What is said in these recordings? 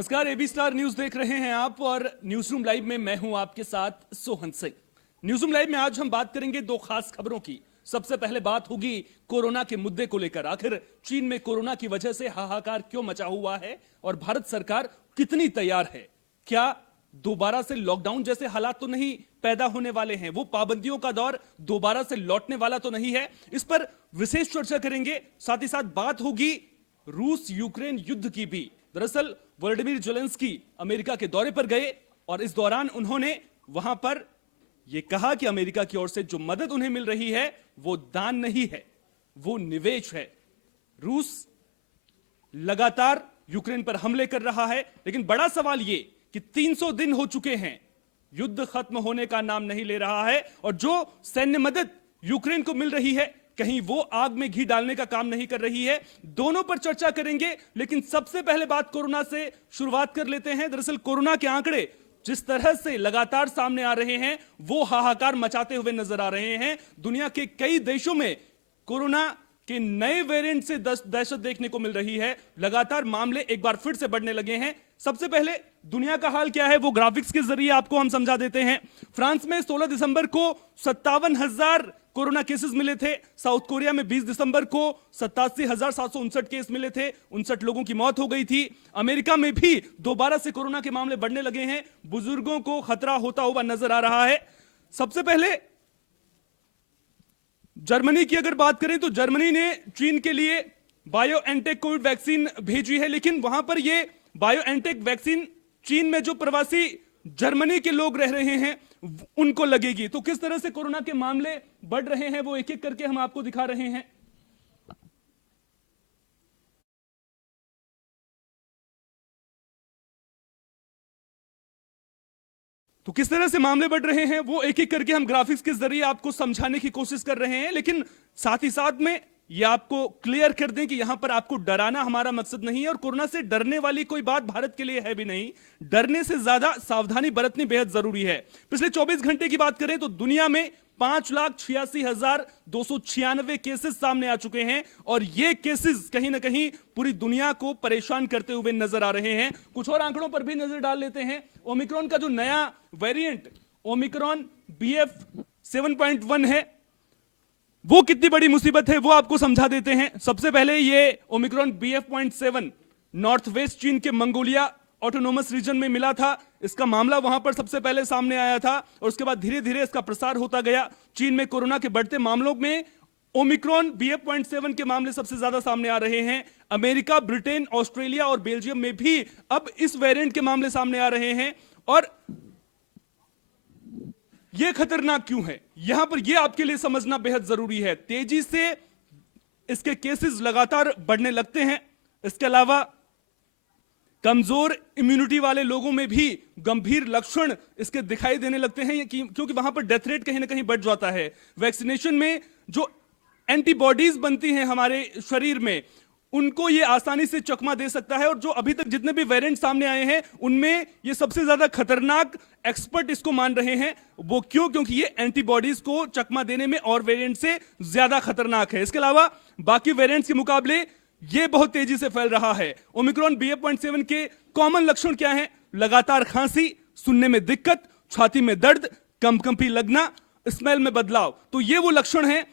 नमस्कार, AB star news देख रहे हैं आप और न्यूज रूम लाइव में मैं हूं आपके साथ Sohan Singh. News room live में आज हम बात करेंगे दो खास खबरों की। सबसे पहले बात होगी कोरोना के मुद्दे को लेकर। आखिर चीन में कोरोना की वजह से हाहाकार क्यों मचा हुआ है और भारत सरकार कितनी तैयार है? क्या दोबारा से लॉकडाउन जैसे हालात तो नहीं पैदा होने वाले हैं? वो पाबंदियों का दौर दोबारा से लौटने वाला तो नहीं है? इस पर विशेष चर्चा करेंगे। साथ ही साथ बात होगी रूस यूक्रेन युद्ध की भी। दरअसल व्लादिमीर ज़ेलेंस्की अमेरिका के दौरे पर गए और इस दौरान उन्होंने वहां पर यह कहा कि अमेरिका की ओर से जो मदद उन्हें मिल रही है वो दान नहीं है, वो निवेश है। रूस लगातार यूक्रेन पर हमले कर रहा है, लेकिन बड़ा सवाल यह कि 300 दिन हो चुके हैं, युद्ध खत्म होने का नाम नहीं ले रहा है और जो सैन्य मदद यूक्रेन को मिल रही है कहीं वो आग में घी डालने का काम नहीं कर रही है। दोनों पर चर्चा करेंगे, लेकिन सबसे पहले बात कोरोना से शुरुआत कर लेते हैं। दरअसल कोरोना के आंकड़े जिस तरह से लगातार सामने आ रहे हैं वो हाहाकार मचाते हुए नजर आ रहे हैं। दुनिया के कई देशों में कोरोना के नए वेरिएंट से दहशत देखने को मिल रही है। लगातार मामले एक बार फिर से बढ़ने लगे हैं। सबसे पहले दुनिया का हाल क्या है वो ग्राफिक्स के जरिए आपको हम समझा देते हैं। फ्रांस में 16 दिसंबर को 57,000 कोरोना केसेस मिले थे। साउथ कोरिया में 20 दिसंबर को 87,759 केस मिले थे, 59 लोगों की मौत हो गई थी। अमेरिका में भी दोबारा से कोरोना के मामले बढ़ने लगे हैं। बुजुर्गों को खतरा होता हुआ नजर आ रहा है। सबसे पहले जर्मनी की अगर बात करें तो जर्मनी ने चीन के लिए बायोएनटेक कोविड वैक्सीन भेजी है, लेकिन वहां पर यह बायोएनटेक वैक्सीन चीन में जो प्रवासी जर्मनी के लोग रह रहे हैं उनको लगेगी। तो किस तरह से कोरोना के मामले बढ़ रहे हैं वो एक एक करके हम आपको दिखा रहे हैं। तो किस तरह से मामले बढ़ रहे हैं वो एक एक करके हम ग्राफिक्स के जरिए आपको समझाने की कोशिश कर रहे हैं, लेकिन साथ ही साथ में ये आपको क्लियर कर दें कि यहां पर आपको डराना हमारा मकसद नहीं है और कोरोना से डरने वाली कोई बात भारत के लिए है भी नहीं। डरने से ज्यादा सावधानी बरतनी बेहद जरूरी है। पिछले 24 घंटे की बात करें तो दुनिया में 5,86,296 केसेस सामने आ चुके हैं और ये केसेस कहीं ना कहीं पूरी दुनिया को परेशान करते हुए नजर आ रहे हैं। कुछ और आंकड़ों पर भी नजर डाल लेते हैं। ओमिक्रॉन का जो नया वेरिएंट ओमिक्रॉन BF.7.1 है वो कितनी बड़ी मुसीबत है वो आपको समझा देते हैं। सबसे पहले ये ओमिक्रॉन BF.7 नॉर्थ वेस्ट चीन के मंगोलिया ऑटोनोमस रीजन में मिला था। इसका मामला वहां पर सबसे पहले सामने आया था और उसके बाद धीरे धीरे इसका प्रसार होता गया। चीन में कोरोना के बढ़ते मामलों में ओमिक्रॉन BF.7 के मामले सबसे ज्यादा सामने आ रहे हैं। अमेरिका, ब्रिटेन, ऑस्ट्रेलिया और बेल्जियम में भी अब इस वेरिएंट के मामले सामने आ रहे हैं। और यह खतरनाक क्यों है यहां पर यह आपके लिए समझना बेहद जरूरी है। तेजी से इसके केसेस लगातार बढ़ने लगते हैं। इसके अलावा कमजोर इम्यूनिटी वाले लोगों में भी गंभीर लक्षण इसके दिखाई देने लगते हैं क्योंकि वहां पर डेथ रेट कहीं ना कहीं बढ़ जाता है। वैक्सीनेशन में जो एंटीबॉडीज बनती हैं हमारे शरीर में उनको ये आसानी से चकमा दे सकता है और जो अभी तक जितने भी वेरिएंट सामने आए हैं उनमें ये सबसे ज्यादा खतरनाक एक्सपर्ट इसको मान रहे हैं। वो क्यों? क्योंकि ये एंटीबॉडीज को चकमा देने में और वेरिएंट से ज्यादा खतरनाक है। इसके अलावा बाकी वेरिएंट्स के मुकाबले ये बहुत तेजी से फैल रहा है। ओमिक्रॉन BF.7 के कॉमन लक्षण क्या हैं? लगातार खांसी, सुनने में दिक्कत, छाती में दर्द, कंपकंपी लगना, स्मेल में बदलाव। तो ये वो लक्षण हैं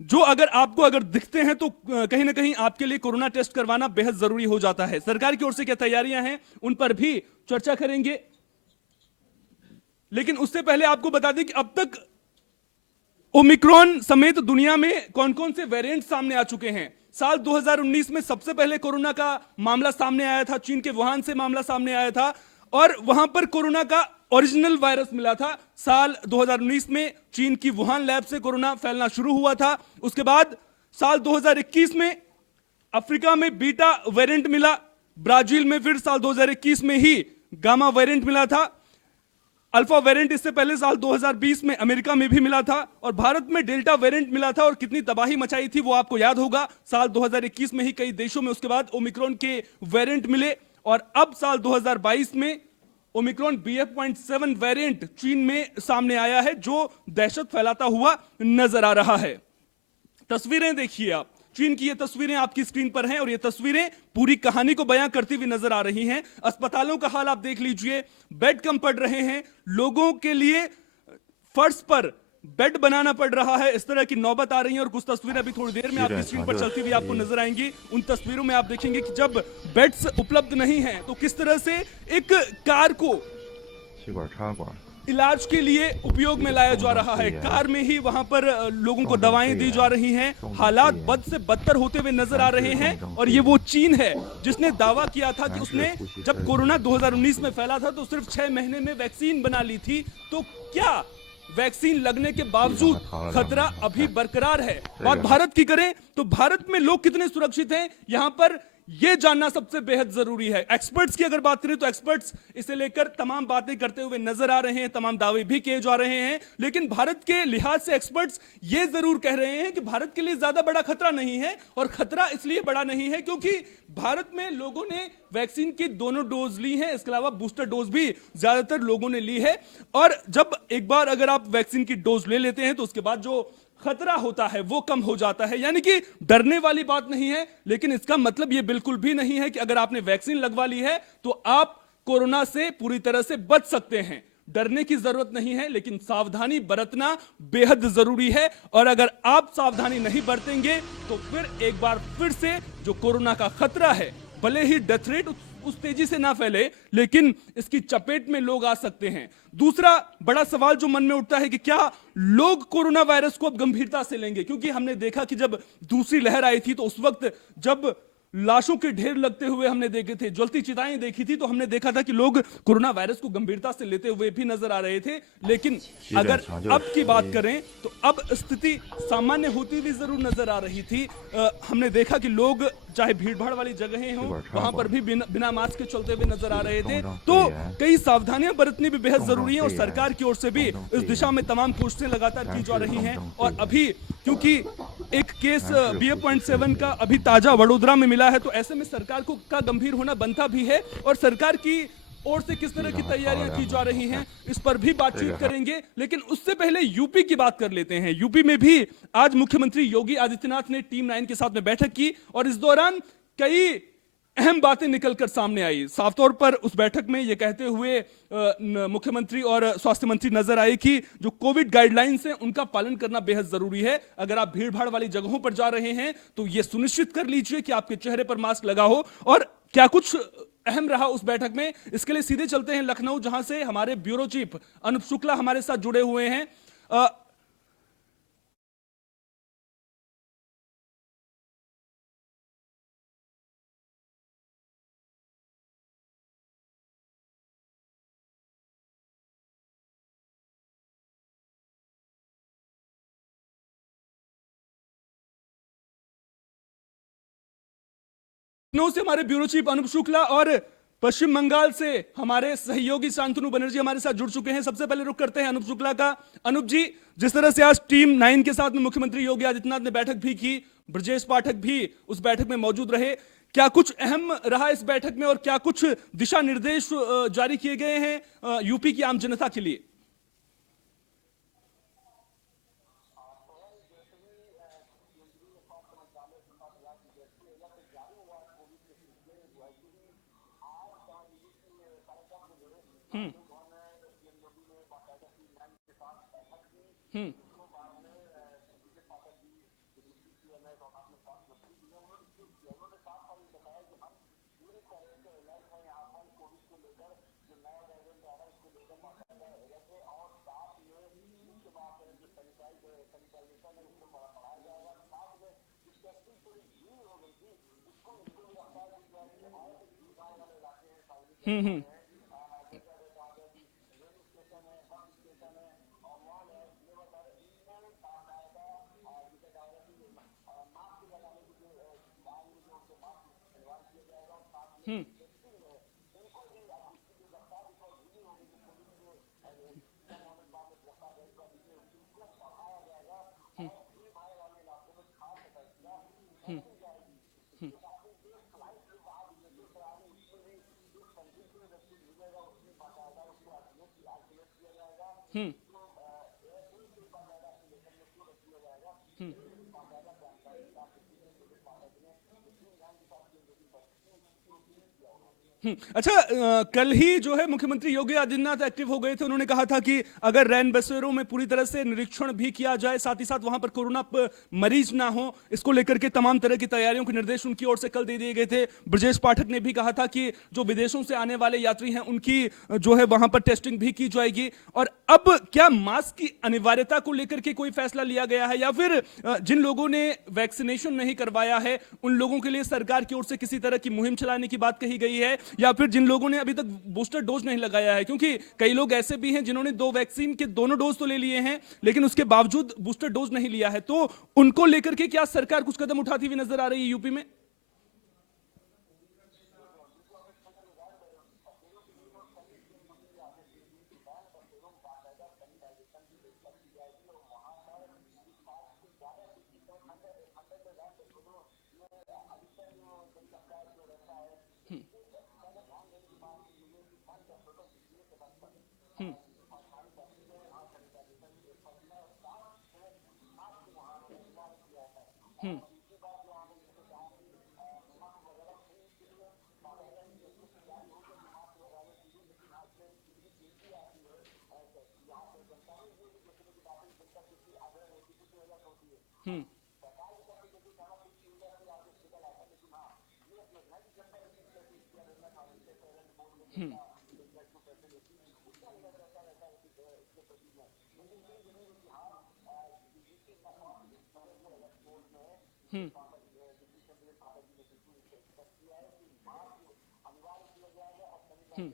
जो अगर दिखते हैं तो कहीं ना कहीं आपके लिए कोरोना टेस्ट करवाना बेहद जरूरी हो जाता है। सरकार की ओर से क्या तैयारियां हैं उन पर भी चर्चा करेंगे, लेकिन उससे पहले आपको बता दें कि अब तक ओमिक्रॉन समेत दुनिया में कौन कौन से वेरिएंट सामने आ चुके हैं। साल 2019 में सबसे पहले कोरोना का मामला सामने आया था, चीन के वुहान से मामला सामने आया था और वहां पर कोरोना का ओरिजिनल वायरस मिला था। साल 2019 में चीन की वुहान लैब से कोरोना फैलना शुरू हुआ था। उसके बाद साल 2021 में अफ्रीका में बीटा वेरिएंट मिला। ब्राजील में फिर साल 2021 में ही गामा वेरिएंट मिला था। अल्फा वेरिएंट इससे पहले साल 2020 में अमेरिका में भी मिला था और भारत में डेल्टा वेरिएंट मिला था और कितनी तबाही मचाई थी वो आपको याद होगा। साल 2021 में ही कई देशों में उसके बाद ओमिक्रॉन के वेरिएंट मिले और अब साल 2022 में ओमिक्रॉन BF.7 वेरिएंट चीन में सामने आया है जो दहशत फैलाता हुआ नजर आ रहा है। तस्वीरें देखिए आप, चीन की ये तस्वीरें आपकी स्क्रीन पर हैं और ये तस्वीरें पूरी कहानी को बयां करती हुई नजर आ रही हैं। अस्पतालों का हाल आप देख लीजिए, बेड कम पड़ रहे हैं, लोगों के लिए फर्श पर बेड बनाना पड़ रहा है, इस तरह की नौबत आ रही है। और कुछ तस्वीरें अभी थोड़ी देर में आपकी स्क्रीन पर चलती हुई आपको नजर आएंगी। उन तस्वीरों में आप देखेंगे कि जब बेड्स उपलब्ध नहीं हैं तो किस तरह से एक कार को इलाज के लिए उपयोग में लाया जा रहा है। कार में ही वहां पर लोगों को दवाएं दी जा रही हैं। हालात बद से बदतर होते हुए नजर आ रहे हैं। और ये वो चीन है जिसने दावा किया था कि उसने जब कोरोना 2019 में फैला था तो सिर्फ 6 महीने में वैक्सीन बना ली थी। तो क्या वैक्सीन लगने के बावजूद खतरा अभी बरकरार है? बात भारत की करें तो भारत में लोग कितने सुरक्षित हैं, यहां पर यह जानना सबसे बेहद जरूरी है। एक्सपर्ट्स की अगर बात करें तो एक्सपर्ट्स इसे लेकर तमाम बातें करते हुए नजर आ रहे हैं, तमाम दावे भी किए जा रहे हैं। लेकिन भारत के लिहाज से एक्सपर्ट्स यह जरूर कह रहे हैं कि भारत के लिए ज्यादा बड़ा खतरा नहीं है। और खतरा इसलिए बड़ा नहीं है क्योंकि भारत में लोगों ने वैक्सीन की दोनों डोज ली है, इसके अलावा बूस्टर डोज भी ज्यादातर लोगों ने ली है। और जब एक बार अगर आप वैक्सीन की डोज ले लेते हैं तो उसके बाद जो खतरा होता है वो कम हो जाता है। यानी कि डरने वाली बात नहीं है। लेकिन इसका मतलब यह बिल्कुल भी नहीं है कि अगर आपने वैक्सीन लगवा ली है तो आप कोरोना से पूरी तरह से बच सकते हैं। डरने की जरूरत नहीं है, लेकिन सावधानी बरतना बेहद जरूरी है। और अगर आप सावधानी नहीं बरतेंगे तो फिर एक बार फिर से जो कोरोना का खतरा है, भले ही डेथ रेट उस तेजी से ना फैले, लेकिन इसकी चपेट में लोग आ सकते हैं। दूसरा बड़ा सवाल जो मन में उठता है कि क्या लोग कोरोना वायरस को अब गंभीरता से लेंगे? क्योंकि हमने देखा कि जब दूसरी लहर आई थी तो उस वक्त जब लाशों के ढेर लगते हुए हमने देखे थे, जलती चिताएं देखी थी, तो हमने देखा था कि लोग कोरोना वायरस को गंभीरता से लेते हुए भी नजर आ रहे थे। लेकिन अगर अब की बात करें तो अब स्थिति सामान्य होती हुई जरूर नजर आ रही थी। हमने देखा कि लोग चाहे भीड़भाड़ वाली जगहें हों वहां पर भी बिना मास्क के चलते हुए नजर आ रहे थे। तो कई सावधानियां बरतनी भी बेहद जरूरी है और सरकार की ओर से भी इस दिशा में तमाम कोशिशें लगातार की जा रही हैं। और अभी क्योंकि एक केस BA.7 का अभी ताजा वडोदरा में मिला है, तो ऐसे में सरकार को का गंभीर होना बनता भी है। और सरकार की ओर से किस तरह की तैयारियां की जा रही हैं इस पर भी बातचीत करेंगे। लेकिन उससे पहले यूपी की बात कर लेते हैं। यूपी में भी आज मुख्यमंत्री योगी आदित्यनाथ ने टीम 9 के साथ में बैठक की और इस दौरान कई अहम बातें निकलकर सामने आई। साफ तौर पर उस बैठक में यह कहते हुए मुख्यमंत्री और स्वास्थ्य मंत्री नजर आए कि जो कोविड गाइडलाइंस हैं उनका पालन करना बेहद जरूरी है। अगर आप भीड़भाड़ वाली जगहों पर जा रहे हैं तो यह सुनिश्चित कर लीजिए कि आपके चेहरे पर मास्क लगा हो। और क्या कुछ अहम रहा उस बैठक में, इसके लिए सीधे चलते हैं लखनऊ, जहां से हमारे ब्यूरो चीफ अनूप शुक्ला हमारे साथ जुड़े हुए हैं। लखनऊ से हमारे ब्यूरो चीफ अनूप शुक्ला और पश्चिम बंगाल से हमारे सहयोगी शांतनु बनर्जी हमारे साथ जुड़ चुके हैं। सबसे पहले रुख करते हैं अनूप शुक्ला का। अनूप जी, जिस तरह से आज टीम 9 के साथ में मुख्यमंत्री योगी आदित्यनाथ ने बैठक भी की, ब्रजेश पाठक भी उस बैठक में मौजूद रहे, क्या कुछ अहम रहा इस बैठक में और क्या कुछ दिशा निर्देश जारी किए गए हैं यूपी की आम जनता के लिए? हम्म हम्म हम्म हम्म हम्म हम्म अच्छा, कल ही जो है मुख्यमंत्री योगी आदित्यनाथ एक्टिव हो गए थे। उन्होंने कहा था कि अगर रैन बसेरों में पूरी तरह से निरीक्षण भी किया जाए, साथ ही साथ वहां पर कोरोना मरीज ना हो, इसको लेकर के तमाम तरह की तैयारियों के निर्देश उनकी ओर से कल दे दिए गए थे। ब्रजेश पाठक ने भी कहा था कि जो विदेशों से आने वाले यात्री हैं उनकी जो है वहां पर टेस्टिंग भी की जाएगी। और अब क्या मास्क की अनिवार्यता को लेकर के कोई फैसला लिया गया है, या फिर जिन लोगों ने वैक्सीनेशन नहीं करवाया है उन लोगों के लिए सरकार की ओर से किसी तरह की मुहिम चलाने की बात कही गई है, या फिर जिन लोगों ने अभी तक बूस्टर डोज नहीं लगाया है? क्योंकि कई लोग ऐसे भी हैं जिन्होंने 2 वैक्सीन के दोनों डोज तो ले लिए हैं लेकिन उसके बावजूद बूस्टर डोज नहीं लिया है, तो उनको लेकर के क्या सरकार कुछ कदम उठाती हुई नजर आ रही है यूपी में? हम्म हम्म हम्म हम्म हम्म हम्म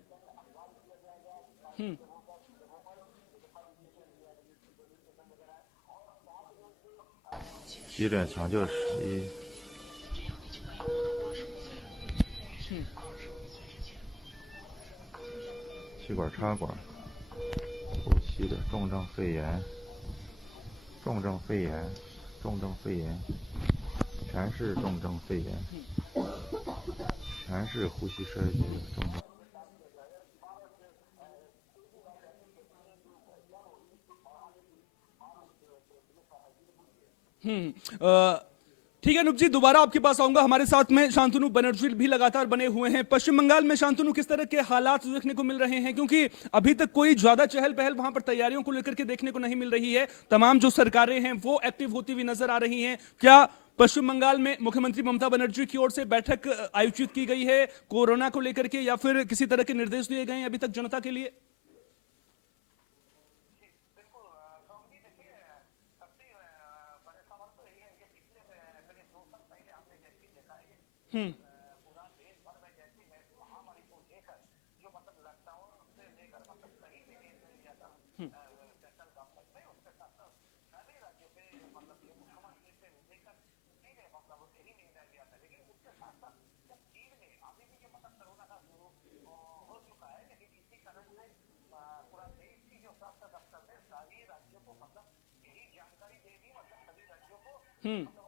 हम्म急诊抢救11，气管插管，后期的重症肺炎、重症肺炎、重症肺炎，全是重症肺炎，全是呼吸衰竭的重症。ठीक है अनूप जी, दोबारा आपके पास आऊंगा। हमारे साथ में शांतनु बनर्जी भी लगातार बने हुए हैं। पश्चिम बंगाल में शांतनु किस तरह के हालात देखने को मिल रहे हैं, क्योंकि अभी तक कोई ज्यादा चहल पहल वहां पर तैयारियों को लेकर के देखने को नहीं मिल रही है। तमाम जो सरकारें हैं वो एक्टिव होती हुई नजर आ रही हैं। क्या पश्चिम बंगाल में मुख्यमंत्री ममता बनर्जी की ओर से बैठक आयोजित की गई है कोरोना को लेकर के, या फिर किसी तरह के निर्देश दिए गए हैं अभी तक जनता के लिए? हम्म हम्म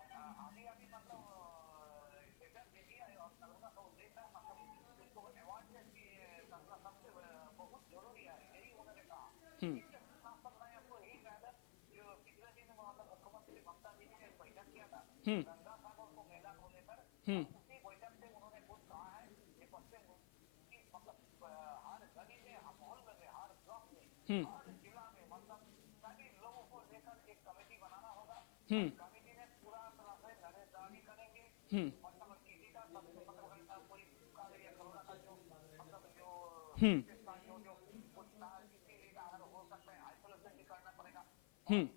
हम्म हम्म हम्म हम्म हम्म हम्म हम्म हम्म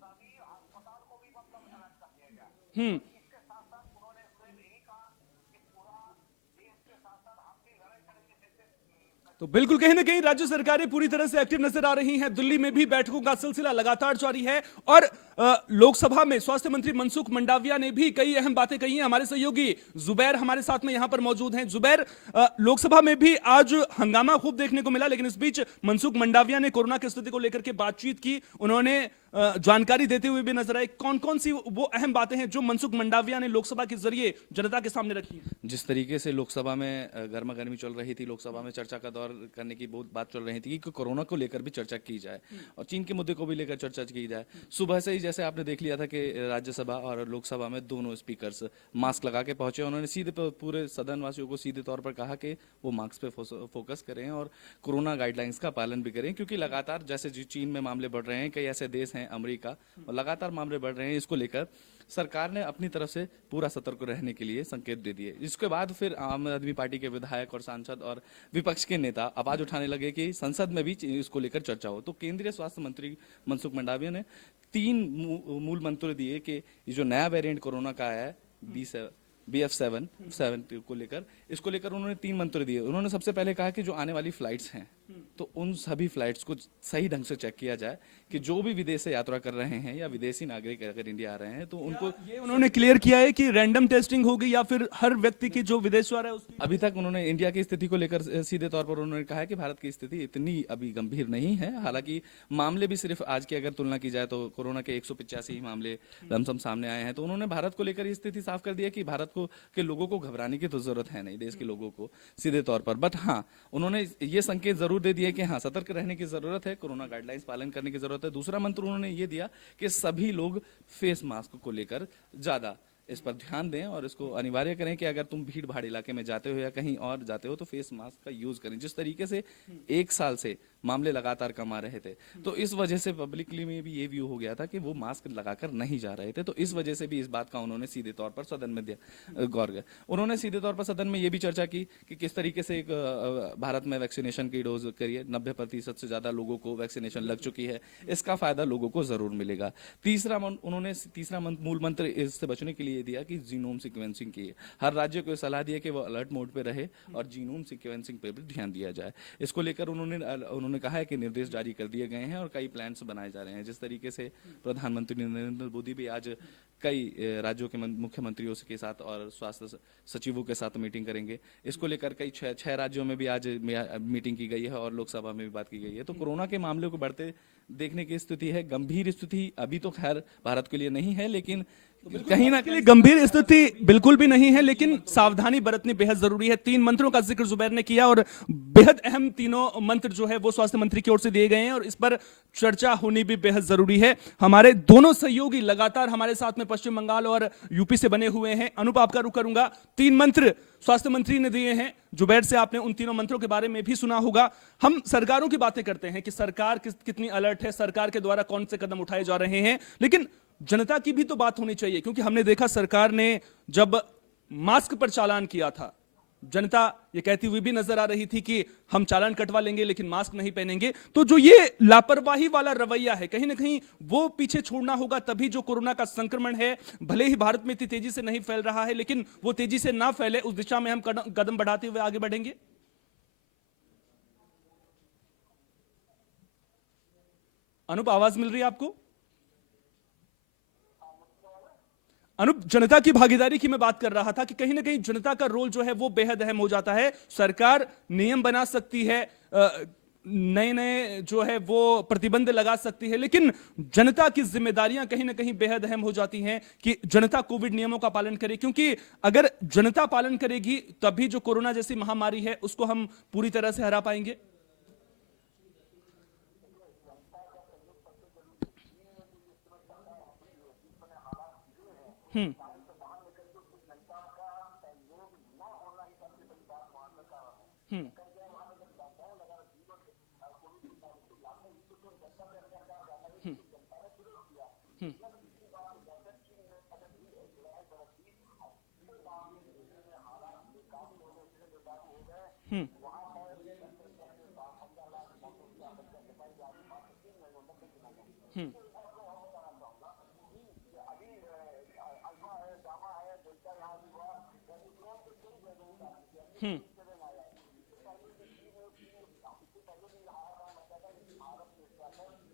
हम्म तो बिल्कुल कहीं ना कहीं राज्य सरकारें पूरी तरह से एक्टिव नजर आ रही हैं। दिल्ली में भी बैठकों का सिलसिला लगातार जारी है, और लोकसभा में स्वास्थ्य मंत्री मनसुख मंडाविया ने भी कई अहम बातें कही हैं। हमारे सहयोगी जुबैर हमारे साथ में यहां पर मौजूद हैं। जुबैर, लोकसभा में भी आज हंगामा खूब देखने को मिला, लेकिन इस बीच मनसुख मंडाविया ने कोरोना की स्थिति को लेकर के बातचीत की। उन्होंने जानकारी देते हुए भी नजर आए। कौन कौन सी वो अहम बातें हैं जो मनसुख मंडाविया ने लोकसभा के जरिए जनता के सामने रखी हैं? जिस तरीके से लोकसभा में गर्मा गर्मी चल रही थी, लोकसभा में चर्चा का दौर करने की बहुत बात चल रही थी कि कोरोना को लेकर भी चर्चा की जाए और चीन के मुद्दे को भी लेकर चर्चा की जाए। सुबह से ही जैसे आपने देख लिया था कि राज्यसभा और लोकसभा में दोनों स्पीकर्स मास्क लगा के पहुंचे। उन्होंने सीधे पूरे सदन वासियों को सीधे तौर पर कहा कि वो मास्क पे फोकस करें और कोरोना गाइडलाइंस का पालन भी करें, क्योंकि लगातार जैसे चीन में मामले बढ़ रहे हैं, कई ऐसे देश हैं, अमेरिका, और लगातार मामले बढ़ रहे हैं। इसको लेकर सरकार ने अपनी तरफ से पूरा सतर्क रहने के लिए संकेत दे दिए। इसके बाद फिर आम आदमी पार्टी के विधायक और सांसद और विपक्ष के नेता आवाज उठाने लगे कि संसद में भी इसको लेकर चर्चा हो। तो केंद्रीय स्वास्थ्य मंत्री मनसुख मंडाविया ने 3 मूल मंत्र दिए कि ये जो नया वेरिएंट कोरोना का आया है BF7 को लेकर, इसको लेकर उन्होंने 3 मंत्र दिए। उन्होंने सबसे पहले कहा कि जो आने वाली फ्लाइट्स हैं तो उन सभी फ्लाइट्स को सही ढंग से चेक किया जाए कि जो भी विदेश से यात्रा कर रहे हैं या विदेशी नागरिक अगर इंडिया आ रहे हैं तो उनको ये उन्होंने क्लियर किया है कि रैंडम टेस्टिंग होगी या फिर हर व्यक्ति की जो विदेश से आ रहा है उसकी? अभी तक उन्होंने इंडिया की स्थिति को लेकर सीधे तौर पर उन्होंने कहा है कि भारत की स्थिति इतनी अभी गंभीर नहीं है। हालांकि मामले भी सिर्फ आज की अगर तुलना की जाए तो कोरोना के 185 ही मामले लमसम सामने आए हैं। तो उन्होंने भारत को लेकर ये स्थिति साफ कर दी है कि भारत को के लोगों को घबराने की तो जरूरत है नहीं, देश के लोगों को सीधे तौर पर। बट हाँ, उन्होंने ये संकेत जरूर दे दिया कि हाँ, सतर्क रहने की जरूरत है, कोरोना गाइडलाइंस पालन करने की जरूरत है। दूसरा मंत्र उन्होंने ये दिया कि सभी लोग फेस मास्क को लेकर ज्यादा इस पर ध्यान दें और इसको अनिवार्य करें कि अगर तुम भीड़ भाड़ इलाके में जाते हो या कहीं और जाते हो तो फेस मास्क का यूज करें। जिस तरीके से 1 साल से मामले लगातार कम आ रहे थे, तो इस वजह से पब्लिकली में भी ये व्यू हो गया था कि वो मास्क लगाकर नहीं जा रहे थे। तो इस वजह से भी इस बात का उन्होंने सीधे तौर पर सदन में दिया गौर किया। उन्होंने सीधे तौर पर सदन में ये भी चर्चा की कि किस तरीके से भारत में वैक्सीनेशन की डोज करिए 90% से ज्यादा लोगों को वैक्सीनेशन लग चुकी है, इसका फायदा लोगों को जरूर मिलेगा। तीसरा मूल मंत्र इससे बचने के लिए दिया कि जीनोम सीक्वेंसिंग की हर राज्य को सलाह दी है कि वो अलर्ट मोड पे रहे और जीनोम सीक्वेंसिंग पे भी ध्यान दिया जाए। इसको लेकर उन्होंने कहा है कि निर्देश जारी कर दिए गए हैं और कई प्लान्स बनाए जा रहे हैं। जिस तरीके से प्रधानमंत्री नरेंद्र मोदी भी आज कई राज्यों के मुख्यमंत्रियों के साथ और स्वास्थ्य सचिवों के साथ मीटिंग करेंगे। इसको लेकर कई 6 राज्यों में भी आज मीटिंग की गई है और लोकसभा में भी बात की गई है। तो कोरोना के मामले को बढ़ते देखने की स्थिति है। गंभीर स्थिति अभी तो खैर भारत के लिए नहीं है, लेकिन कहीं ना कहीं गंभीर स्थिति बिल्कुल भी नहीं है, लेकिन सावधानी बरतनी बेहद जरूरी है। 3 मंत्रों का जिक्र जुबैर ने किया और बेहद अहम तीनों मंत्र जो है वो स्वास्थ्य मंत्री की ओर से दिए गए हैं और इस पर चर्चा होनी भी बेहद जरूरी है। हमारे दोनों सहयोगी लगातार हमारे साथ में पश्चिम बंगाल और यूपी से बने हुए हैं। अनूप, आपका रुख करूंगा। 3 मंत्र स्वास्थ्य मंत्री ने दिए हैं। जुबैर से आपने उन तीनों मंत्रों के बारे में भी सुना होगा। हम सरकारों की बातें करते हैं कि सरकार कितनी अलर्ट है, सरकार के द्वारा कौन से कदम उठाए जा रहे हैं, लेकिन जनता की भी तो बात होनी चाहिए, क्योंकि हमने देखा सरकार ने जब मास्क पर चालान किया था, जनता ये कहती हुई भी नजर आ रही थी कि हम चालान कटवा लेंगे लेकिन मास्क नहीं पहनेंगे। तो जो ये लापरवाही वाला रवैया है, कहीं ना कहीं वो पीछे छोड़ना होगा। तभी जो कोरोना का संक्रमण है, भले ही भारत में इतनी तेजी से नहीं फैल रहा है, लेकिन वो तेजी से ना फैले उस दिशा में हम कदम बढ़ाते हुए आगे बढ़ेंगे। अनूप, आवाज मिल रही है आपको? अनूप, जनता की भागीदारी की मैं बात कर रहा था कि कहीं ना कहीं जनता का रोल जो है वो बेहद अहम हो जाता है। सरकार नियम बना सकती है, नए नए जो है वो प्रतिबंध लगा सकती है, लेकिन जनता की जिम्मेदारियां कहीं ना कहीं बेहद अहम हो जाती हैं कि जनता कोविड नियमों का पालन करे, क्योंकि अगर जनता पालन करेगी तभी जो कोरोना जैसी महामारी है उसको हम पूरी तरह से हरा पाएंगे। हम्म हम्म हम्म हम्म हम्म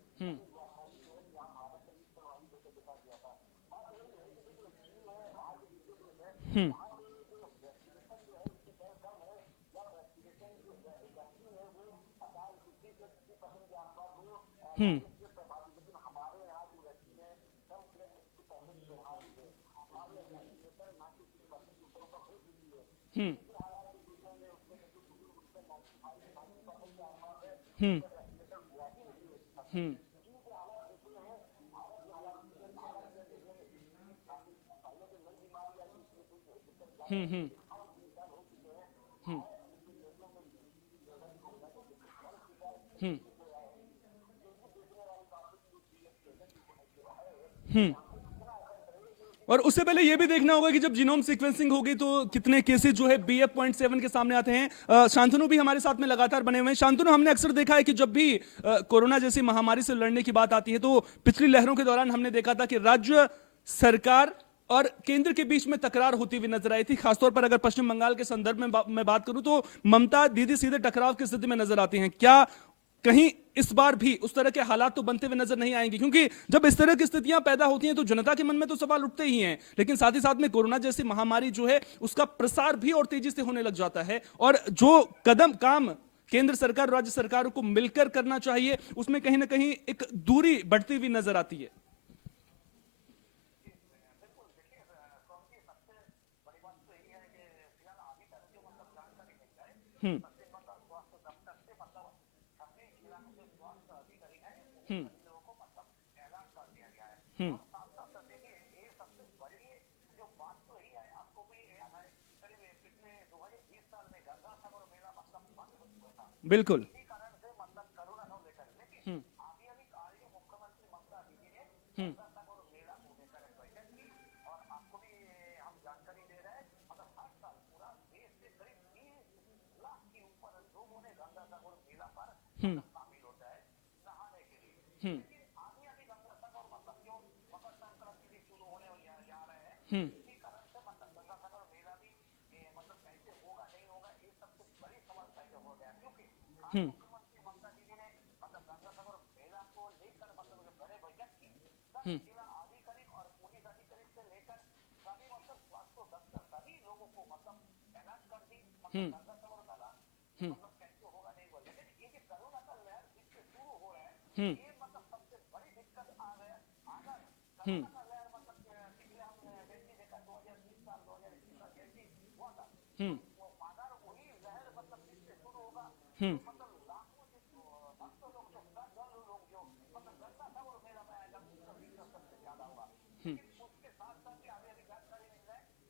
हम्म हम्म हम्म हम्म हम्म हम्म हम्म हम्म हम्म और उससे पहले यह भी देखना होगा कि जब जीनोम सीक्वेंसिंग होगी तो कितने केसेस जो है BF.7 के सामने आते हैं। शांतनु भी हमारे साथ में लगातार बने हुए हैं। शांतनु, हमने अक्सर देखा है कि जब भी कोरोना जैसी महामारी से लड़ने की बात आती है तो पिछली लहरों के दौरान हमने देखा था कि राज्य सरकार और केंद्र के बीच में तकरार होती हुई नजर आई थी। खासतौर पर अगर पश्चिम बंगाल के संदर्भ में मैं बात करूं तो ममता दीदी सीधे टकराव की स्थिति में नजर आती हैं। क्या कहीं इस बार भी उस तरह के हालात तो बनते हुए नजर नहीं आएंगे? क्योंकि जब इस तरह की स्थितियां पैदा होती हैं तो जनता के मन में तो सवाल उठते ही हैं, लेकिन साथ ही साथ में कोरोना जैसी महामारी जो है उसका प्रसार भी और तेजी से होने लग जाता है। और जो काम केंद्र सरकार राज्य सरकारों को मिलकर करना चाहिए उसमें कहीं ना कहीं एक दूरी बढ़ती हुई नजर आती है। हम्म हम्म हम्म बिल्कुल। हम्म हम्म हम्म हम्म हम्म हम्म हम्म हम्म हम्म हम्म हम्म हम्म हम्म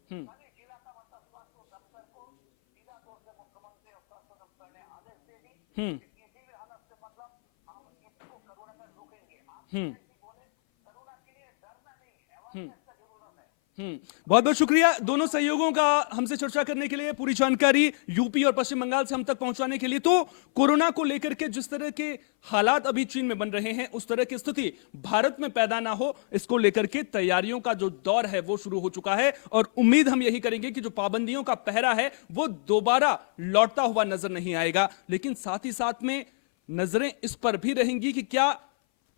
हम्म हम्म हम्म हम्म हम्म बहुत बहुत शुक्रिया दोनों सहयोगों का हमसे चर्चा करने के लिए, पूरी जानकारी यूपी और पश्चिम बंगाल से हम तक पहुंचाने के लिए। तो कोरोना को लेकर के जिस तरह के हालात अभी चीन में बन रहे हैं उस तरह की स्थिति भारत में पैदा ना हो, इसको लेकर के तैयारियों का जो दौर है वो शुरू हो चुका है। और उम्मीद हम यही करेंगे कि जो पाबंदियों का पहरा है वो दोबारा लौटता हुआ नजर नहीं आएगा। लेकिन साथ ही साथ में नजरें इस पर भी रहेंगी कि क्या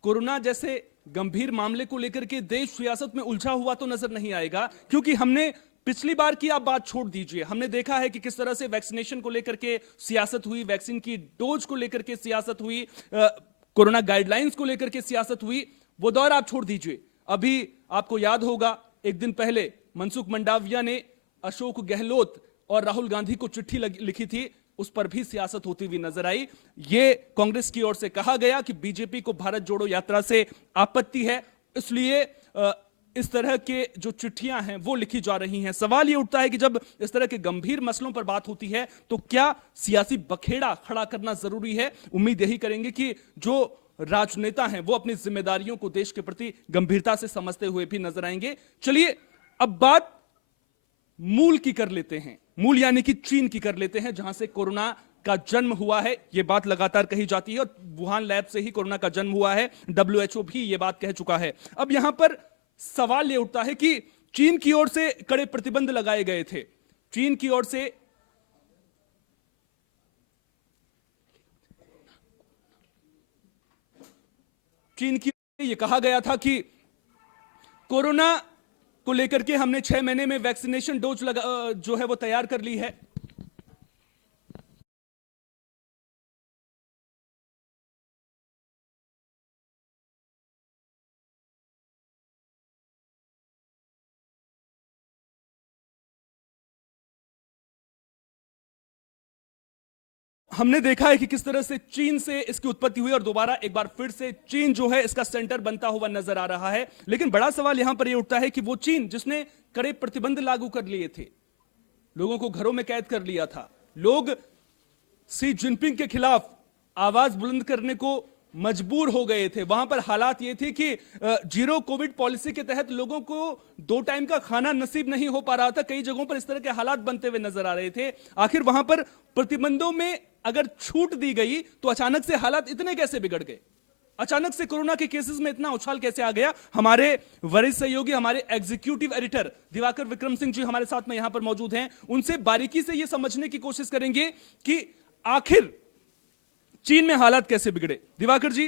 कोरोना जैसे गंभीर मामले को लेकर के देश सियासत में उलझा हुआ तो नजर नहीं आएगा। क्योंकि हमने पिछली बार की आप बात छोड़ दीजिए, हमने देखा है कि किस तरह से वैक्सीनेशन को लेकर के सियासत हुई, वैक्सीन की डोज को लेकर के सियासत हुई, कोरोना गाइडलाइंस को लेकर के सियासत हुई। वो दौर आप छोड़ दीजिए। अभी आपको याद होगा एक दिन पहले मनसुख मंडाविया ने अशोक गहलोत और राहुल गांधी को चिट्ठी लिखी थी, उस पर भी सियासत होती हुई नजर आई। ये कांग्रेस की ओर से कहा गया कि बीजेपी को भारत जोड़ो यात्रा से आपत्ति है, इसलिए इस तरह के जो चिट्ठियां हैं वो लिखी जा रही हैं। सवाल ये उठता है कि जब इस तरह के गंभीर मसलों पर बात होती है तो क्या सियासी बखेड़ा खड़ा करना जरूरी है? उम्मीद यही करेंगे कि जो राजनेता हैं वो अपनी जिम्मेदारियों को देश के प्रति गंभीरता से समझते हुए भी नजर आएंगे। चलिए अब बात मूल की कर लेते हैं, मूल यानी कि चीन की कर लेते हैं, जहां से कोरोना का जन्म हुआ है। यह बात लगातार कही जाती है और वुहान लैब से ही कोरोना का जन्म हुआ है, WHO भी यह बात कह चुका है। अब यहां पर सवाल यह उठता है कि चीन की ओर से कड़े प्रतिबंध लगाए गए थे, चीन की ओर से यह कहा गया था कि कोरोना को लेकर के हमने 6 महीने में वैक्सीनेशन डोज जो है वो तैयार कर ली है। हमने देखा है कि किस तरह से चीन से इसकी उत्पत्ति हुई और दोबारा एक बार फिर से चीन जो है इसका सेंटर बनता हुआ नजर आ रहा है। लेकिन बड़ा सवाल यहां पर यह उठता है कि वो चीन जिसने कड़े प्रतिबंध लागू कर लिए थे, लोगों को घरों में कैद कर लिया था, लोग सी जिनपिंग के खिलाफ आवाज बुलंद करने को मजबूर हो गए थे। वहां पर हालात ये थे कि जीरो कोविड पॉलिसी के तहत लोगों को 2 टाइम का खाना नसीब नहीं हो पा रहा था। कई जगहों पर इस तरह के हालात बनते हुए नजर आ रहे थे। आखिर वहां पर प्रतिबंधों में अगर छूट दी गई तो अचानक से हालात इतने कैसे बिगड़ गए? अचानक से कोरोना के केसेस में इतना उछाल कैसे आ गया? हमारे वरिष्ठ सहयोगी, हमारे एग्जीक्यूटिव एडिटर दिवाकर विक्रम सिंह जी हमारे साथ में यहां पर मौजूद हैं। उनसे बारीकी से यह समझने की कोशिश करेंगे कि आखिर चीन में हालात कैसे बिगड़े। दिवाकर जी,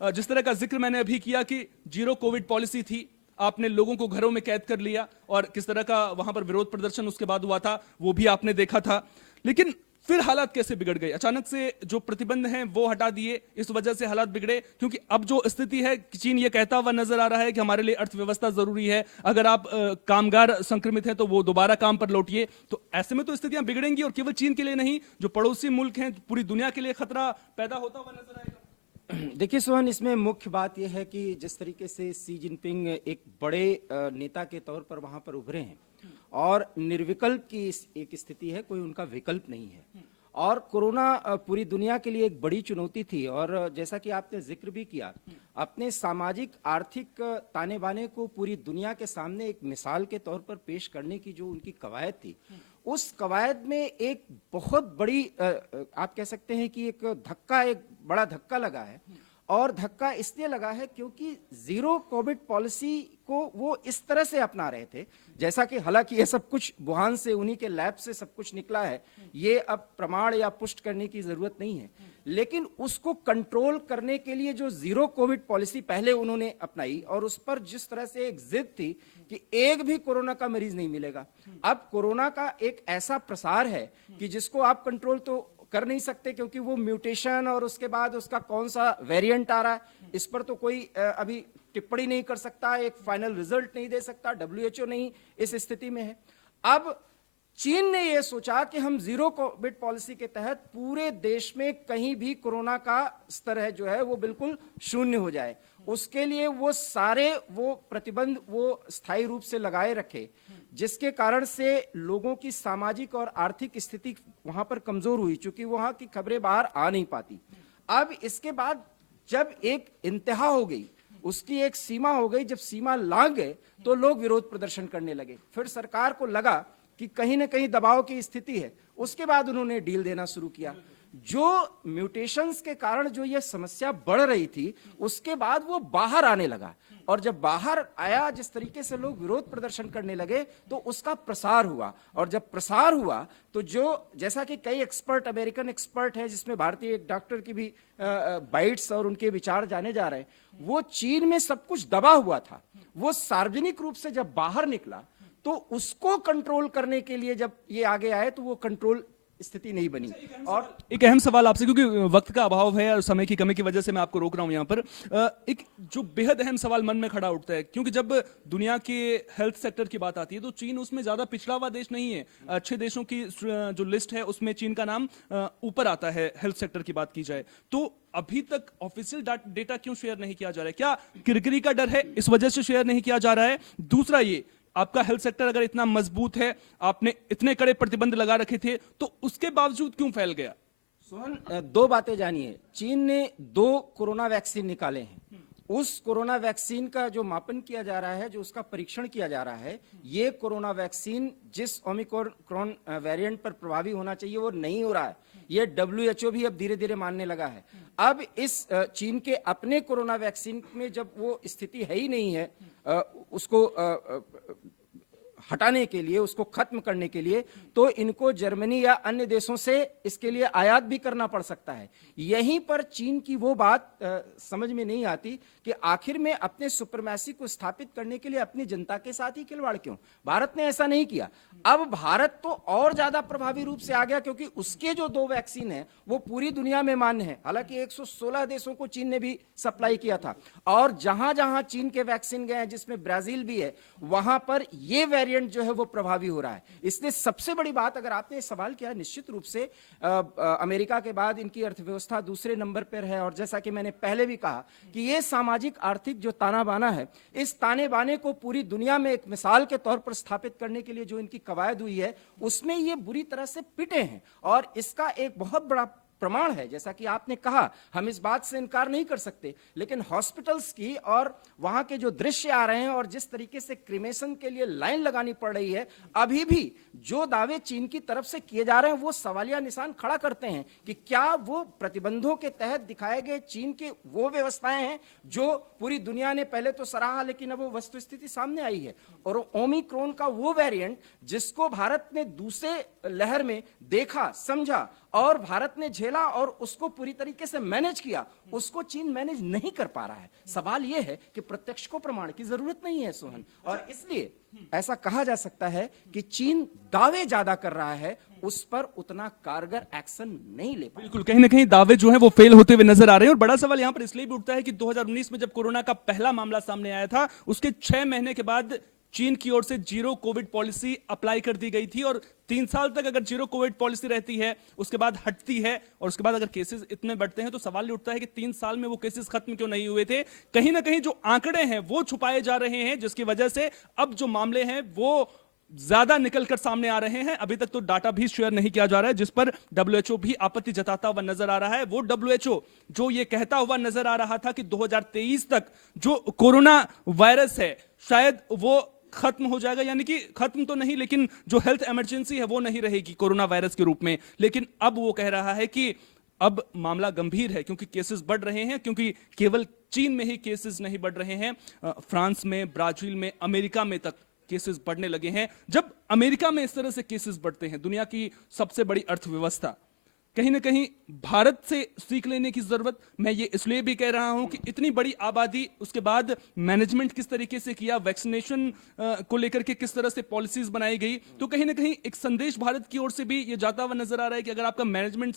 जिस तरह का जिक्र मैंने अभी किया कि जीरो कोविड पॉलिसी थी, आपने लोगों को घरों में कैद कर लिया और किस तरह का वहां पर विरोध प्रदर्शन उसके बाद हुआ था वो भी आपने देखा था, लेकिन फिर हालात कैसे बिगड़ गए? अचानक से जो प्रतिबंध हैं वो हटा दिए, इस वजह से हालात बिगड़े। क्योंकि अब जो स्थिति है, चीन ये कहता हुआ नजर आ रहा है कि हमारे लिए अर्थव्यवस्था जरूरी है, अगर आप कामगार संक्रमित हैं तो वो दोबारा काम पर लौटिए। तो ऐसे में तो स्थितियां बिगड़ेंगी और केवल चीन के लिए नहीं, जो पड़ोसी मुल्क हैं, पूरी दुनिया के लिए खतरा पैदा होता हुआ नजर आएगा। देखिए सोहन, इसमें मुख्य बात यह है कि जिस तरीके से सी जिनपिंग एक बड़े नेता के तौर पर वहां पर उभरे हैं और निर्विकल्प की एक स्थिति है, कोई उनका विकल्प नहीं है। और कोरोना पूरी दुनिया के लिए एक बड़ी चुनौती थी और जैसा कि आपने जिक्र भी किया, अपने सामाजिक आर्थिक ताने बाने को पूरी दुनिया के सामने एक मिसाल के तौर पर पेश करने की जो उनकी कवायद थी, उस कवायद में एक बहुत बड़ी आप कह सकते हैं कि एक बड़ा धक्का लगा है। और धक्का इसलिए लगा है क्योंकि जीरो कोविड पॉलिसी को वो इस तरह से अपना रहे थे, जैसा कि हालांकि ये सब कुछ वुहान से, उन्हीं के लैब से सब कुछ निकला है, ये अब प्रमाण या पुष्ट करने की जरूरत नहीं है, लेकिन उसको कंट्रोल करने के लिए जो जीरो कोविड पॉलिसी पहले उन्होंने अपनाई और उस पर जिस तरह से एक जिद थी कि एक भी कोरोना का मरीज नहीं मिलेगा। अब कोरोना का एक ऐसा प्रसार है कि जिसको आप कंट्रोल तो कर नहीं सकते, क्योंकि वो म्यूटेशन और उसके बाद उसका कौन सा वेरिएंट आ रहा है, इस पर तो कोई अभी टिप्पणी नहीं कर सकता, एक फाइनल रिजल्ट नहीं दे सकता, WHO नहीं इस स्थिति में है। अब चीन ने यह सोचा कि हम जीरो कोविड पॉलिसी के तहत पूरे देश में कहीं भी कोरोना का स्तर है जो है वो बिल्कुल शून्य हो जाए। उसके लिए वो सारे वो प्रतिबंध वो स्थायी रूप से लगाए रखे, जिसके कारण से लोगों की सामाजिक और आर्थिक स्थिति वहां पर कमजोर हुई, चूंकि वहां की खबरें बाहर आ नहीं पाती। अब इसके बाद जब एक इंतहा हो गई, उसकी एक सीमा हो गई, जब सीमा लांघ गए तो लोग विरोध प्रदर्शन करने लगे। फिर सरकार को लगा कि कहीं ना कहीं दबाव की स्थिति है, उसके बाद उन्होंने डील देना शुरू किया। जो म्यूटेशंस के कारण जो ये समस्या बढ़ रही थी, उसके बाद वो बाहर आने लगा, और जब बाहर आया, जिस तरीके से लोग विरोध प्रदर्शन करने लगे, तो उसका प्रसार हुआ। और जब प्रसार हुआ तो जो, जैसा कि कई एक्सपर्ट, अमेरिकन एक्सपर्ट है, जिसमें भारतीय एक डॉक्टर की भी बाइट्स और उनके विचार जाने जा रहे हैं, वो चीन में सब कुछ दबा हुआ था, वो सार्वजनिक रूप से जब बाहर निकला तो उसको कंट्रोल करने के लिए जब ये आगे आए तो वो कंट्रोल स्थिति नहीं बनी। और एक अहम सवाल आपसे, क्योंकि वक्त का अभाव है और समय की कमी की वजह से मैं आपको रोक रहा हूं यहां पर, एक जो बेहद अहम सवाल मन में खड़ा उठता है, क्योंकि जब दुनिया के हेल्थ सेक्टर की बात आती है तो चीन उसमें ज्यादा पिछड़ा हुआ देश नहीं है। अच्छे देशों की जो लिस्ट है उसमें चीन का नाम ऊपर आता है हेल्थ सेक्टर की बात की जाए तो। अभी तक ऑफिशियल डेटा क्यों शेयर नहीं किया जा रहा है? क्या किरकिरी का डर है, इस वजह से शेयर नहीं किया जा रहा है? दूसरा, ये आपका हेल्थ सेक्टर अगर इतना मजबूत है, आपने इतने कड़े प्रतिबंध लगा रखे थे, तो उसके बावजूद क्यों फैल गया? सोहन, दो बातें जानिए। चीन ने 2 कोरोना वैक्सीन निकाले हैं। उस कोरोना वैक्सीन का जो मापन किया जा रहा है, जो उसका परीक्षण किया जा रहा है, ये कोरोना वैक्सीन जिस ओमिक्रॉन वेरिएंट पर प्रभावी होना चाहिए वो नहीं हो रहा है। ये WHO भी अब धीरे धीरे मानने लगा है। अब इस चीन के अपने कोरोना वैक्सीन में जब वो स्थिति है ही नहीं है, उसको हटाने के लिए, उसको खत्म करने के लिए, तो इनको जर्मनी या अन्य देशों से इसके लिए आयात भी करना पड़ सकता है। यहीं पर चीन की वो बात समझ में नहीं आती कि आखिर में अपने सुपरमैसी को स्थापित करने के लिए अपनी जनता के साथ ही खिलवाड़ क्यों? भारत ने ऐसा नहीं किया। अब भारत तो और ज्यादा प्रभावी रूप से आ गया, क्योंकि उसके जो 2 वैक्सीन हैं वो पूरी दुनिया में मान्य है। हालांकि 116 देशों को चीन ने भी सप्लाई किया था, और जहां जहां चीन के वैक्सीन गए हैं, जिसमें ब्राजील भी है, वहां पर ये वेरिएंट वेरिएंट जो है वो प्रभावी हो रहा है। इसलिए सबसे बड़ी बात, अगर आपने सवाल किया, निश्चित रूप से अमेरिका के बाद इनकी अर्थव्यवस्था दूसरे नंबर पर है, और जैसा कि मैंने पहले भी कहा कि ये सामाजिक आर्थिक जो ताना बाना है, इस ताने बाने को पूरी दुनिया में एक मिसाल के तौर पर स्थापित करने के लिए जो इनकी कवायद हुई है, उसमें ये बुरी तरह से पिटे हैं। और इसका एक बहुत बड़ा प्रमाण है, जैसा कि आपने कहा, हम इस बात से इनकार नहीं कर सकते, लेकिन हॉस्पिटल्स की और वहां के जो दृश्य आ रहे हैं और जिस तरीके से क्रिमेशन के लिए लाइन लगानी पड़ रही है, अभी भी जो दावे चीन की तरफ से किए जा रहे हैं वो सवालिया निशान खड़ा करते हैं कि क्या वो प्रतिबंधों के तहत दिखाए गए चीन के वो व्यवस्थाएं हैं जो पूरी दुनिया ने पहले तो सराहा, लेकिन अब वो वस्तुस्थिति सामने आई है। और ओमिक्रॉन का वो वेरिएंट जिसको भारत ने दूसरे लहर में देखा, समझा और भारत ने झेला और उसको पूरी तरीके से मैनेज किया, उसको चीन मैनेज नहीं कर पा रहा है। सवाल यह है कि प्रत्यक्ष को प्रमाण की जरूरत नहीं है, सोहन, और इसलिए ऐसा कहा जा सकता है कि चीन दावे ज्यादा कर रहा है, उस पर उतना कारगर एक्शन नहीं ले पाया। बिल्कुल, कहीं ना कहीं दावे जो हैं वो फेल होते हुए नजर आ रहे हैं। और बड़ा सवाल यहां पर इसलिए भी उठता है कि 2019 में जब कोरोना का पहला मामला सामने आया था, उसके 6 महीने के बाद चीन की ओर से जीरो कोविड पॉलिसी अप्लाई कर दी गई थी, और 3 साल तक अगर जीरो कोविड पॉलिसी रहती है, उसके बाद हटती है, और उसके बाद अगर केसेस इतने बढ़ते हैं, तो सवाल ये उठता है कि 3 साल में वो केसेस खत्म क्यों नहीं हुए थे। कहीं ना कहीं जो आंकड़े हैं वो छुपाए जा रहे हैं, जिसकी वजह से अब जो मामले हैं वो ज्यादा निकलकर सामने आ रहे हैं। अभी तक तो डाटा भी शेयर नहीं किया जा रहा है, जिस पर WHO भी आपत्ति जताता हुआ नजर आ रहा है। वो WHO जो ये कहता हुआ नजर आ रहा था कि 2023 तक जो कोरोना वायरस है शायद वो खत्म हो जाएगा, यानी कि खत्म तो नहीं, लेकिन जो हेल्थ इमरजेंसी है वो नहीं रहेगी कोरोना वायरस के रूप में। लेकिन अब वो कह रहा है कि अब मामला गंभीर है, क्योंकि केसेस बढ़ रहे हैं, क्योंकि केवल चीन में ही केसेस नहीं बढ़ रहे हैं, फ्रांस में, ब्राजील में, अमेरिका में तक केसेस बढ़ने लगे हैं। जब अमेरिका में इस तरह से केसेस बढ़ते हैं, दुनिया की सबसे बड़ी अर्थव्यवस्था, कहीं ना कहीं भारत से सीख लेने की जरूरत, मैं ये इसलिए भी कह रहा हूं कि इतनी बड़ी आबादी, उसके बाद मैनेजमेंट किस तरीके से किया, वैक्सीनेशन को लेकर के किस तरह से पॉलिसीज बनाई गई, तो कहीं ना कहीं एक संदेश भारत की ओर से भी ये जाता हुआ नजर आ रहा है कि अगर आपका मैनेजमेंट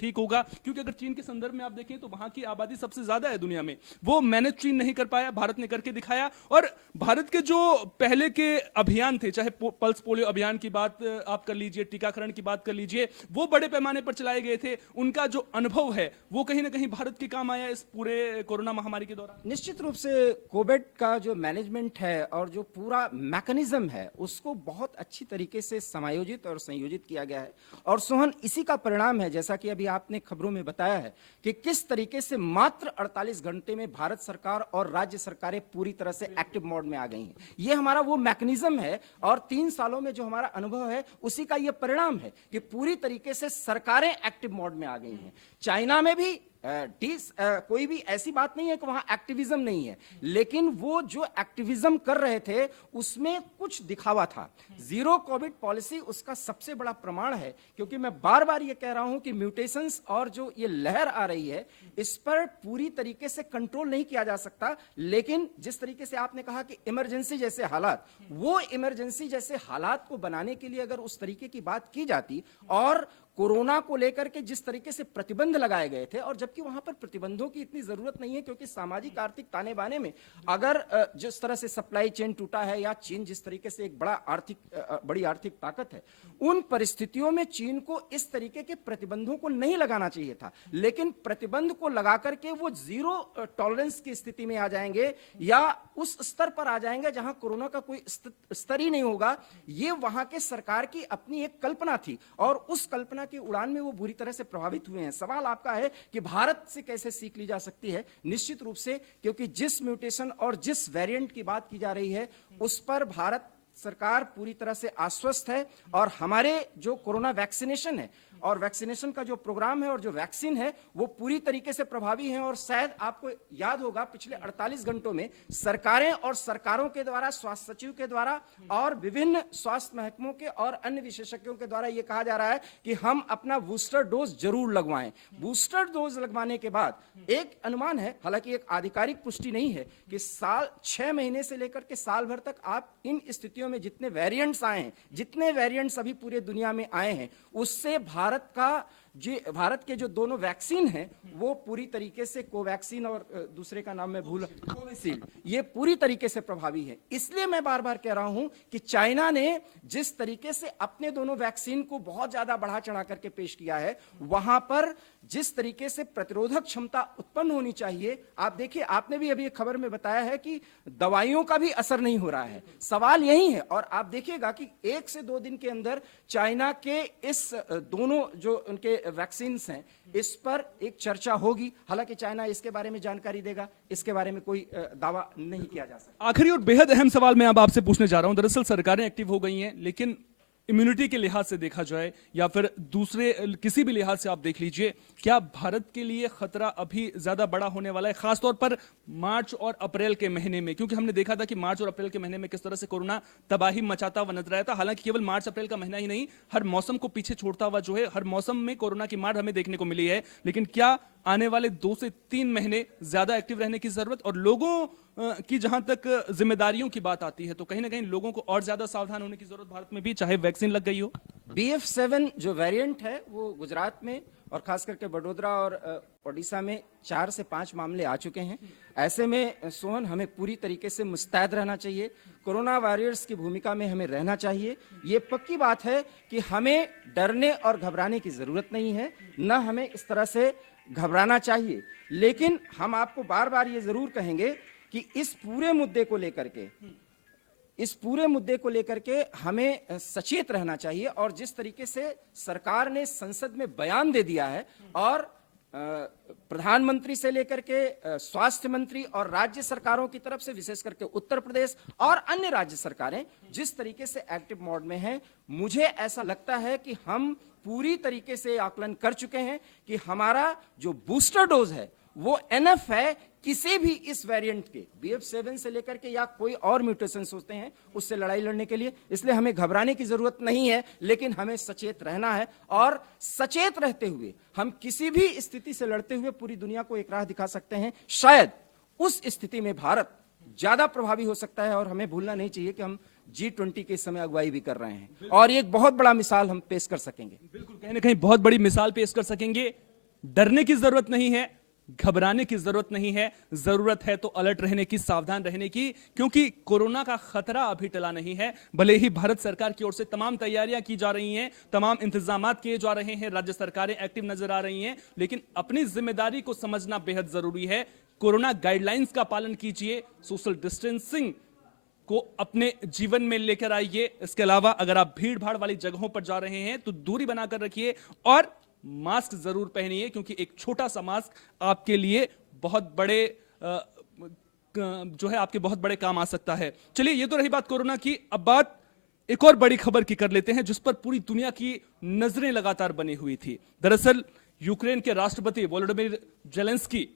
ठीक होगा, क्योंकि अगर चीन के संदर्भ में आप देखें तो वहां की आबादी सबसे ज्यादा है दुनिया में, वो मैनेज चीन नहीं कर पाया, भारत ने करके दिखाया। और भारत के जो पहले के अभियान थे, चाहे पल्स पोलियो अभियान की बात आप कर लीजिए, टीकाकरण की बात कर लीजिए, वो बड़े पैमाने पर चलाए गए थे, उनका जो अनुभव है वो कहीं ना कहीं भारत के काम आया इस पूरे कोरोना महामारी के दौरान। निश्चित रूप से कोविड का जो मैनेजमेंट है और जो पूरा मैकेनिज्म है, उसको बहुत अच्छी तरीके से समायोजित और संयोजित किया गया है। और सोहन, इसी का परिणाम है, जैसा कि अभी आपने खबरों में बताया है, कि किस तरीके से मात्र 48 घंटे में भारत सरकार और राज्य सरकारें पूरी तरह से एक्टिव मोड में आ गई हैं। ये हमारा वो मैकेनिज्म है, और 3 सालों में जो हमारा अनुभव है उसी का ये परिणाम है कि पूरी तरीके से सरकारें एक्टिव मोड में आ गई हैं। चाइना में भी कोई भी ऐसी बात नहीं है कि वहां एक्टिविज्म नहीं है, लेकिन वो जो एक्टिविज्म कर रहे थे उसमें कुछ दिखावा था। जीरो कोविड पॉलिसी उसका सबसे बड़ा प्रमाण है, क्योंकि मैं बार बार ये कह रहा हूं कि म्यूटेशंस और जो ये लहर आ रही है, इस पर पूरी तरीके से कंट्रोल नहीं किया जा सकता। लेकिन जिस तरीके से आपने कहा कि इमरजेंसी जैसे हालात, वो इमरजेंसी जैसे हालात को बनाने के लिए अगर उस तरीके की बात की जाती, और कोरोना को लेकर के जिस तरीके से प्रतिबंध लगाए गए थे, और जबकि वहां पर प्रतिबंधों की इतनी जरूरत नहीं है, क्योंकि सामाजिक आर्थिक ताने बाने में अगर जिस तरह से सप्लाई चेन टूटा है, या चीन जिस तरीके से एक बड़ी आर्थिक ताकत है, उन परिस्थितियों में चीन को इस तरीके के प्रतिबंधों को नहीं लगाना चाहिए था। लेकिन प्रतिबंध को लगा करके वो जीरो टॉलरेंस की स्थिति में आ जाएंगे, या उस स्तर पर आ जाएंगे जहां कोरोना का कोई स्तर ही नहीं होगा। ये वहां के सरकार की अपनी एक कल्पना थी, और उस कल्पना की उड़ान में वो बुरी तरह से प्रभावित हुए हैं। सवाल आपका है कि भारत से कैसे सीख ली जा सकती है? निश्चित रूप से, क्योंकि जिस म्यूटेशन और जिस वेरिएंट की बात की जा रही है, उस पर भारत सरकार पूरी तरह से आश्वस्त है। और हमारे जो कोरोना वैक्सीनेशन है और वैक्सीनेशन का जो प्रोग्राम है और जो वैक्सीन है, वो पूरी तरीके से प्रभावी है। और शायद आपको याद होगा, पिछले 48 घंटों में सरकारें और सरकारों के द्वारा, स्वास्थ्य सचिव के द्वारा और विभिन्न स्वास्थ्य महकमों के और अन्य विशेषज्ञों के द्वारा यह कहा जा रहा है कि हम अपना बूस्टर डोज जरूर लगवाएं। बूस्टर डोज लगवाने के बाद एक अनुमान है, हालांकि एक आधिकारिक पुष्टि नहीं है, कि 6 महीने से लेकर के साल भर तक आप इन स्थितियों में जितने वेरिएंट्स आए हैं, जितने वेरिएंट्स अभी पूरे दुनिया में आए हैं, उससे भारत भारत के जो दोनों वैक्सीन हैं वो पूरी तरीके से कोवैक्सीन और दूसरे का नाम मैं भूल कोविशील्ड, ये पूरी तरीके से प्रभावी है। इसलिए मैं बार बार कह रहा हूं कि चाइना ने जिस तरीके से अपने दोनों वैक्सीन को बहुत ज्यादा बढ़ा चढ़ा करके पेश किया है, वहां पर जिस तरीके से प्रतिरोधक क्षमता उत्पन्न होनी चाहिए, आप देखिए, आपने भी अभी एक खबर में बताया है कि दवाइयों का भी असर नहीं हो रहा है। सवाल यही है, और आप देखिएगा कि 1 से 2 दिन के अंदर चाइना के इस दोनों जो उनके वैक्सीन हैं इस पर एक चर्चा होगी। हालांकि चाइना इसके बारे में जानकारी देगा, इसके बारे में कोई दावा नहीं किया जा सकता। आखिरी और बेहद अहम सवाल मैं अब आपसे पूछने जा रहा हूं। दरअसल सरकारें एक्टिव हो गई हैं, लेकिन इम्यूनिटी के लिहाज से देखा जाए या फिर दूसरे किसी भी लिहाज से आप देख लीजिए, क्या भारत के लिए खतरा अभी ज्यादा बड़ा होने वाला है, खासतौर पर मार्च और अप्रैल के महीने में? क्योंकि हमने देखा था कि मार्च और अप्रैल के महीने में किस तरह से कोरोना तबाही मचाता हुआ नजर आया था। हालांकि केवल मार्च अप्रैल का महीना ही नहीं, हर मौसम को पीछे छोड़ता हुआ जो है, हर मौसम में कोरोना की मार हमें देखने को मिली है। लेकिन क्या आने वाले 2 से 3 महीने ज्यादा एक्टिव रहने की जरूरत, और लोगों की जहां तक जिम्मेदारियों की बात आती है तो कहीं ना कहीं लोगों को और ज्यादा सावधान होने की जरूरत भारत में भी, चाहे वैक्सीन लग गई हो? BF7 जो वेरिएंट है वो गुजरात में और खास करके बड़ोदरा और ओडिशा में 4 से 5 मामले आ चुके हैं। ऐसे में सोहन, हमें पूरी तरीके से मुस्तैद रहना चाहिए, कोरोना वॉरियर्स की भूमिका में हमें रहना चाहिए। ये पक्की बात है कि हमें डरने और घबराने की जरूरत नहीं है, न हमें इस तरह से घबराना चाहिए। लेकिन हम आपको बार बार ये जरूर कहेंगे कि इस पूरे मुद्दे को लेकर के हमें सचेत रहना चाहिए। और जिस तरीके से सरकार ने संसद में बयान दे दिया है, और प्रधानमंत्री से लेकर के स्वास्थ्य मंत्री और राज्य सरकारों की तरफ से, विशेष करके उत्तर प्रदेश और अन्य राज्य सरकारें जिस तरीके से एक्टिव मोड में हैं, मुझे ऐसा लगता है कि हम पूरी तरीके से आकलन कर चुके हैं कि हमारा जो बूस्टर डोज है वो एनएफ है किसी भी इस वेरिएंट के, BF7 से लेकर के या कोई और म्यूटेशंस होते हैं, उससे लड़ाई लड़ने के लिए। इसलिए हमें घबराने की जरूरत नहीं है, लेकिन हमें सचेत रहना है। और सचेत रहते हुए हम किसी भी स्थिति से लड़ते हुए पूरी दुनिया को एक राह दिखा सकते हैं। शायद उस स्थिति में भारत ज्यादा प्रभावी हो सकता है। और हमें भूलना नहीं चाहिए कि हम G20 के इस समय अगुवाई भी कर रहे हैं, और एक बहुत बड़ा मिसाल हम पेश कर सकेंगे। बिल्कुल, कहीं ना कहीं बहुत बड़ी मिसाल पेश कर सकेंगे। डरने की जरूरत नहीं है, घबराने की जरूरत नहीं है, जरूरत है तो अलर्ट रहने की, सावधान रहने की, क्योंकि कोरोना का खतरा अभी टला नहीं है। भले ही भारत सरकार की ओर से तमाम तैयारियां की जा रही हैं, तमाम इंतजामात किए जा रहे हैं, राज्य सरकारें एक्टिव नजर आ रही हैं, लेकिन अपनी जिम्मेदारी को समझना बेहद जरूरी है। कोरोना गाइडलाइंस का पालन कीजिए, सोशल डिस्टेंसिंग को अपने जीवन में लेकर आइए। इसके अलावा अगर आप भीड़ भाड़ वाली जगहों पर जा रहे हैं तो दूरी बनाकर रखिए, और मास्क जरूर पहनिए, क्योंकि एक छोटा सा मास्क आपके लिए बहुत बड़े जो है आपके बहुत बड़े काम आ सकता है। चलिए, ये तो रही बात कोरोना की। अब बात एक और बड़ी खबर की कर लेते हैं, जिस पर पूरी दुनिया की नजरें लगातार बनी हुई थी। दरअसल यूक्रेन के राष्ट्रपति वोलोडिमिर जेलेंस्की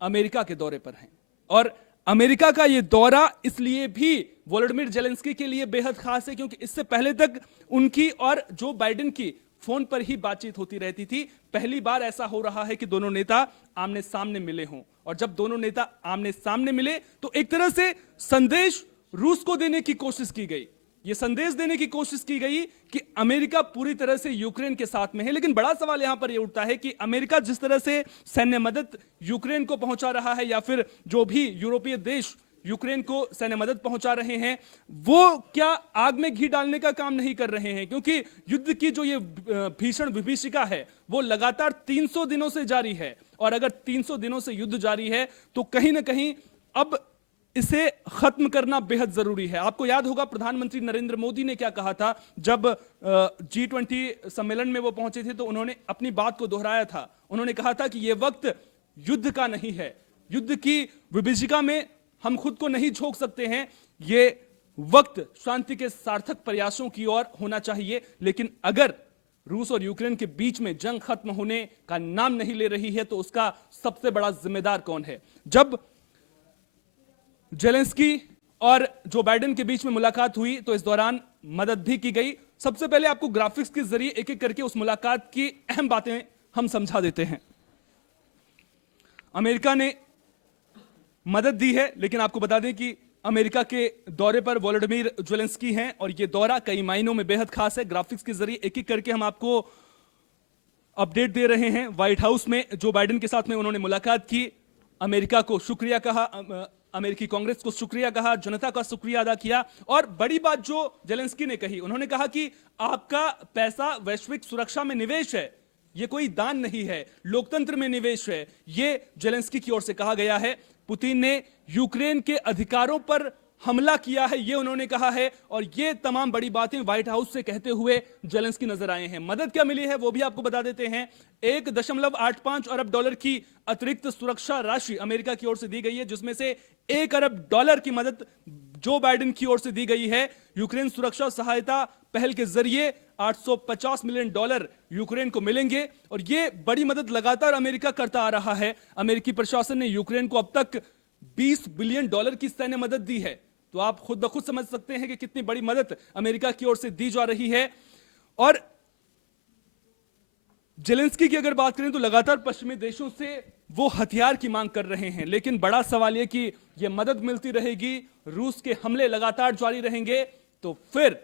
अमेरिका के दौरे पर हैं, और अमेरिका का यह दौरा इसलिए भी वोलोडिमिर जेलेंस्की के लिए बेहद खास है क्योंकि इससे पहले तक उनकी और जो बाइडेन की फोन पर ही बातचीत होती रहती थी। पहली बार ऐसा हो रहा है कि दोनों नेता आमने सामने मिले हों, और जब दोनों नेता आमने सामने मिले तो एक तरह से संदेश रूस को देने की कोशिश की गई। यह संदेश देने की कोशिश की गई कि अमेरिका पूरी तरह से यूक्रेन के साथ में है। लेकिन बड़ा सवाल यहां पर यह उठता है कि अमेरिका जिस तरह से सैन्य मदद यूक्रेन को पहुंचा रहा है, या फिर जो भी यूरोपीय देश यूक्रेन को सैन्य मदद पहुंचा रहे हैं, वो क्या आग में घी डालने का काम नहीं कर रहे हैं? क्योंकि युद्ध की जो ये भीषण विभीषिका है वो लगातार 300 दिनों से जारी है, और अगर 300 दिनों से युद्ध जारी है तो कहीं ना कहीं अब इसे खत्म करना बेहद जरूरी है। आपको याद होगा प्रधानमंत्री नरेंद्र मोदी ने क्या कहा था जब G20 सम्मेलन में वो पहुंचे थे, तो उन्होंने अपनी बात को दोहराया था। उन्होंने कहा था कि यह वक्त युद्ध का नहीं है, युद्ध की विभीषिका में हम खुद को नहीं झोंक सकते हैं, ये वक्त शांति के सार्थक प्रयासों की ओर होना चाहिए। लेकिन अगर रूस और यूक्रेन के बीच में जंग खत्म होने का नाम नहीं ले रही है तो उसका सबसे बड़ा जिम्मेदार कौन है? जब जेलेंस्की और जो बाइडेन के बीच में मुलाकात हुई तो इस दौरान मदद भी की गई। सबसे पहले आपको ग्राफिक्स के जरिए एक एक करके उस मुलाकात की अहम बातें हम समझा देते हैं। अमेरिका ने मदद दी है, लेकिन आपको बता दें कि अमेरिका के दौरे पर वोलोडिमिर जेलेंस्की हैं, और यह दौरा कई मायनों में बेहद खास है। ग्राफिक्स के जरिए एक एक करके हम आपको अपडेट दे रहे हैं। व्हाइट हाउस में जो बाइडेन के साथ में उन्होंने मुलाकात की, अमेरिका को शुक्रिया कहा, अमेरिकी कांग्रेस को शुक्रिया कहा, जनता का शुक्रिया अदा किया। और बड़ी बात जो जेलेंस्की ने कही, उन्होंने कहा कि आपका पैसा वैश्विक सुरक्षा में निवेश है, ये कोई दान नहीं है, लोकतंत्र में निवेश है, ये जेलेंस्की की ओर से कहा गया है। पुतिन ने यूक्रेन के अधिकारों पर हमला किया है, ये उन्होंने कहा है। और ये तमाम बड़ी बातें व्हाइट हाउस से कहते हुए जेलेंस्की नजर आए हैं। मदद क्या मिली है वो भी आपको बता देते हैं। 1.85 अरब डॉलर की अतिरिक्त सुरक्षा राशि अमेरिका की ओर से दी गई है, जिसमें से 1 अरब डॉलर की मदद जो बाइडेन की ओर से दी गई है। यूक्रेन सुरक्षा सहायता पहल के जरिए 850 मिलियन डॉलर यूक्रेन को मिलेंगे। और ये बड़ी मदद लगातार अमेरिका करता आ रहा है। अमेरिकी प्रशासन ने यूक्रेन को अब तक 20 बिलियन डॉलर की सैन्य मदद दी है। तो आप खुद ब खुद समझ सकते हैं कि कितनी बड़ी मदद अमेरिका की ओर से दी जा रही है। और जेलेंस्की की अगर बात करें तो लगातार पश्चिमी देशों से वो हथियार की मांग कर रहे हैं, लेकिन बड़ा सवाल यह कि यह मदद मिलती रहेगी, रूस के हमले लगातार जारी रहेंगे, तो फिर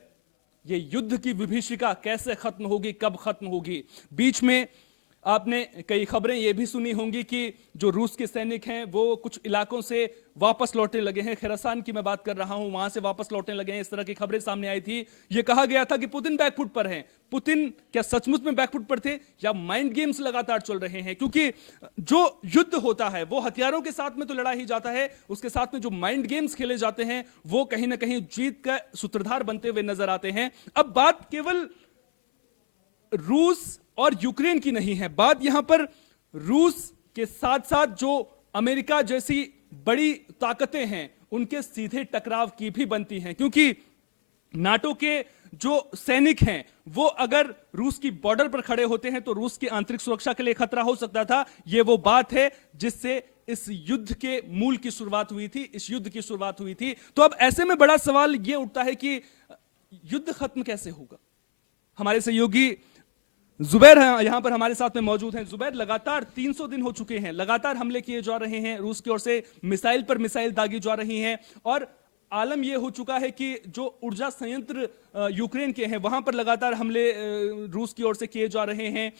ये युद्ध की विभीषिका कैसे खत्म होगी, कब खत्म होगी। बीच में आपने कई खबरें ये भी सुनी होंगी कि जो रूस के सैनिक हैं वो कुछ इलाकों से वापस लौटने लगे हैं। खैरासान की मैं बात कर रहा हूं, वहां से वापस लौटने लगे हैं, इस तरह की खबरें सामने आई थी। ये कहा गया था कि पुतिन बैकफुट पर हैं। पुतिन क्या सचमुच में बैकफुट पर थे या माइंड गेम्स लगातार चल रहे हैं? क्योंकि जो युद्ध होता है वो हथियारों के साथ में तो लड़ा ही जाता है, उसके साथ में जो माइंड गेम्स खेले जाते हैं वो कहीं ना कहीं जीत का सूत्रधार बनते हुए नजर आते हैं। अब बात केवल रूस और यूक्रेन की नहीं है, बात यहां पर रूस के साथ साथ जो अमेरिका जैसी बड़ी ताकतें हैं उनके सीधे टकराव की भी बनती हैं। क्योंकि नाटो के जो सैनिक हैं वो अगर रूस की बॉर्डर पर खड़े होते हैं तो रूस की आंतरिक सुरक्षा के लिए खतरा हो सकता था। यह वो बात है जिससे इस युद्ध के मूल की शुरुआत हुई थी, इस युद्ध की शुरुआत हुई थी। तो अब ऐसे में बड़ा सवाल यह उठता है कि युद्ध खत्म कैसे होगा। हमारे सहयोगी जुबैर यहां पर हमारे साथ में मौजूद हैं। जुबैर, लगातार 300 दिन हो चुके हैं, लगातार हमले किए जा रहे हैं, रूस की ओर से मिसाइल पर मिसाइल दागी जा रही हैं और आलम यह हो चुका है कि जो ऊर्जा संयंत्र यूक्रेन के हैं वहां पर लगातार हमले रूस की ओर से किए जा रहे हैं।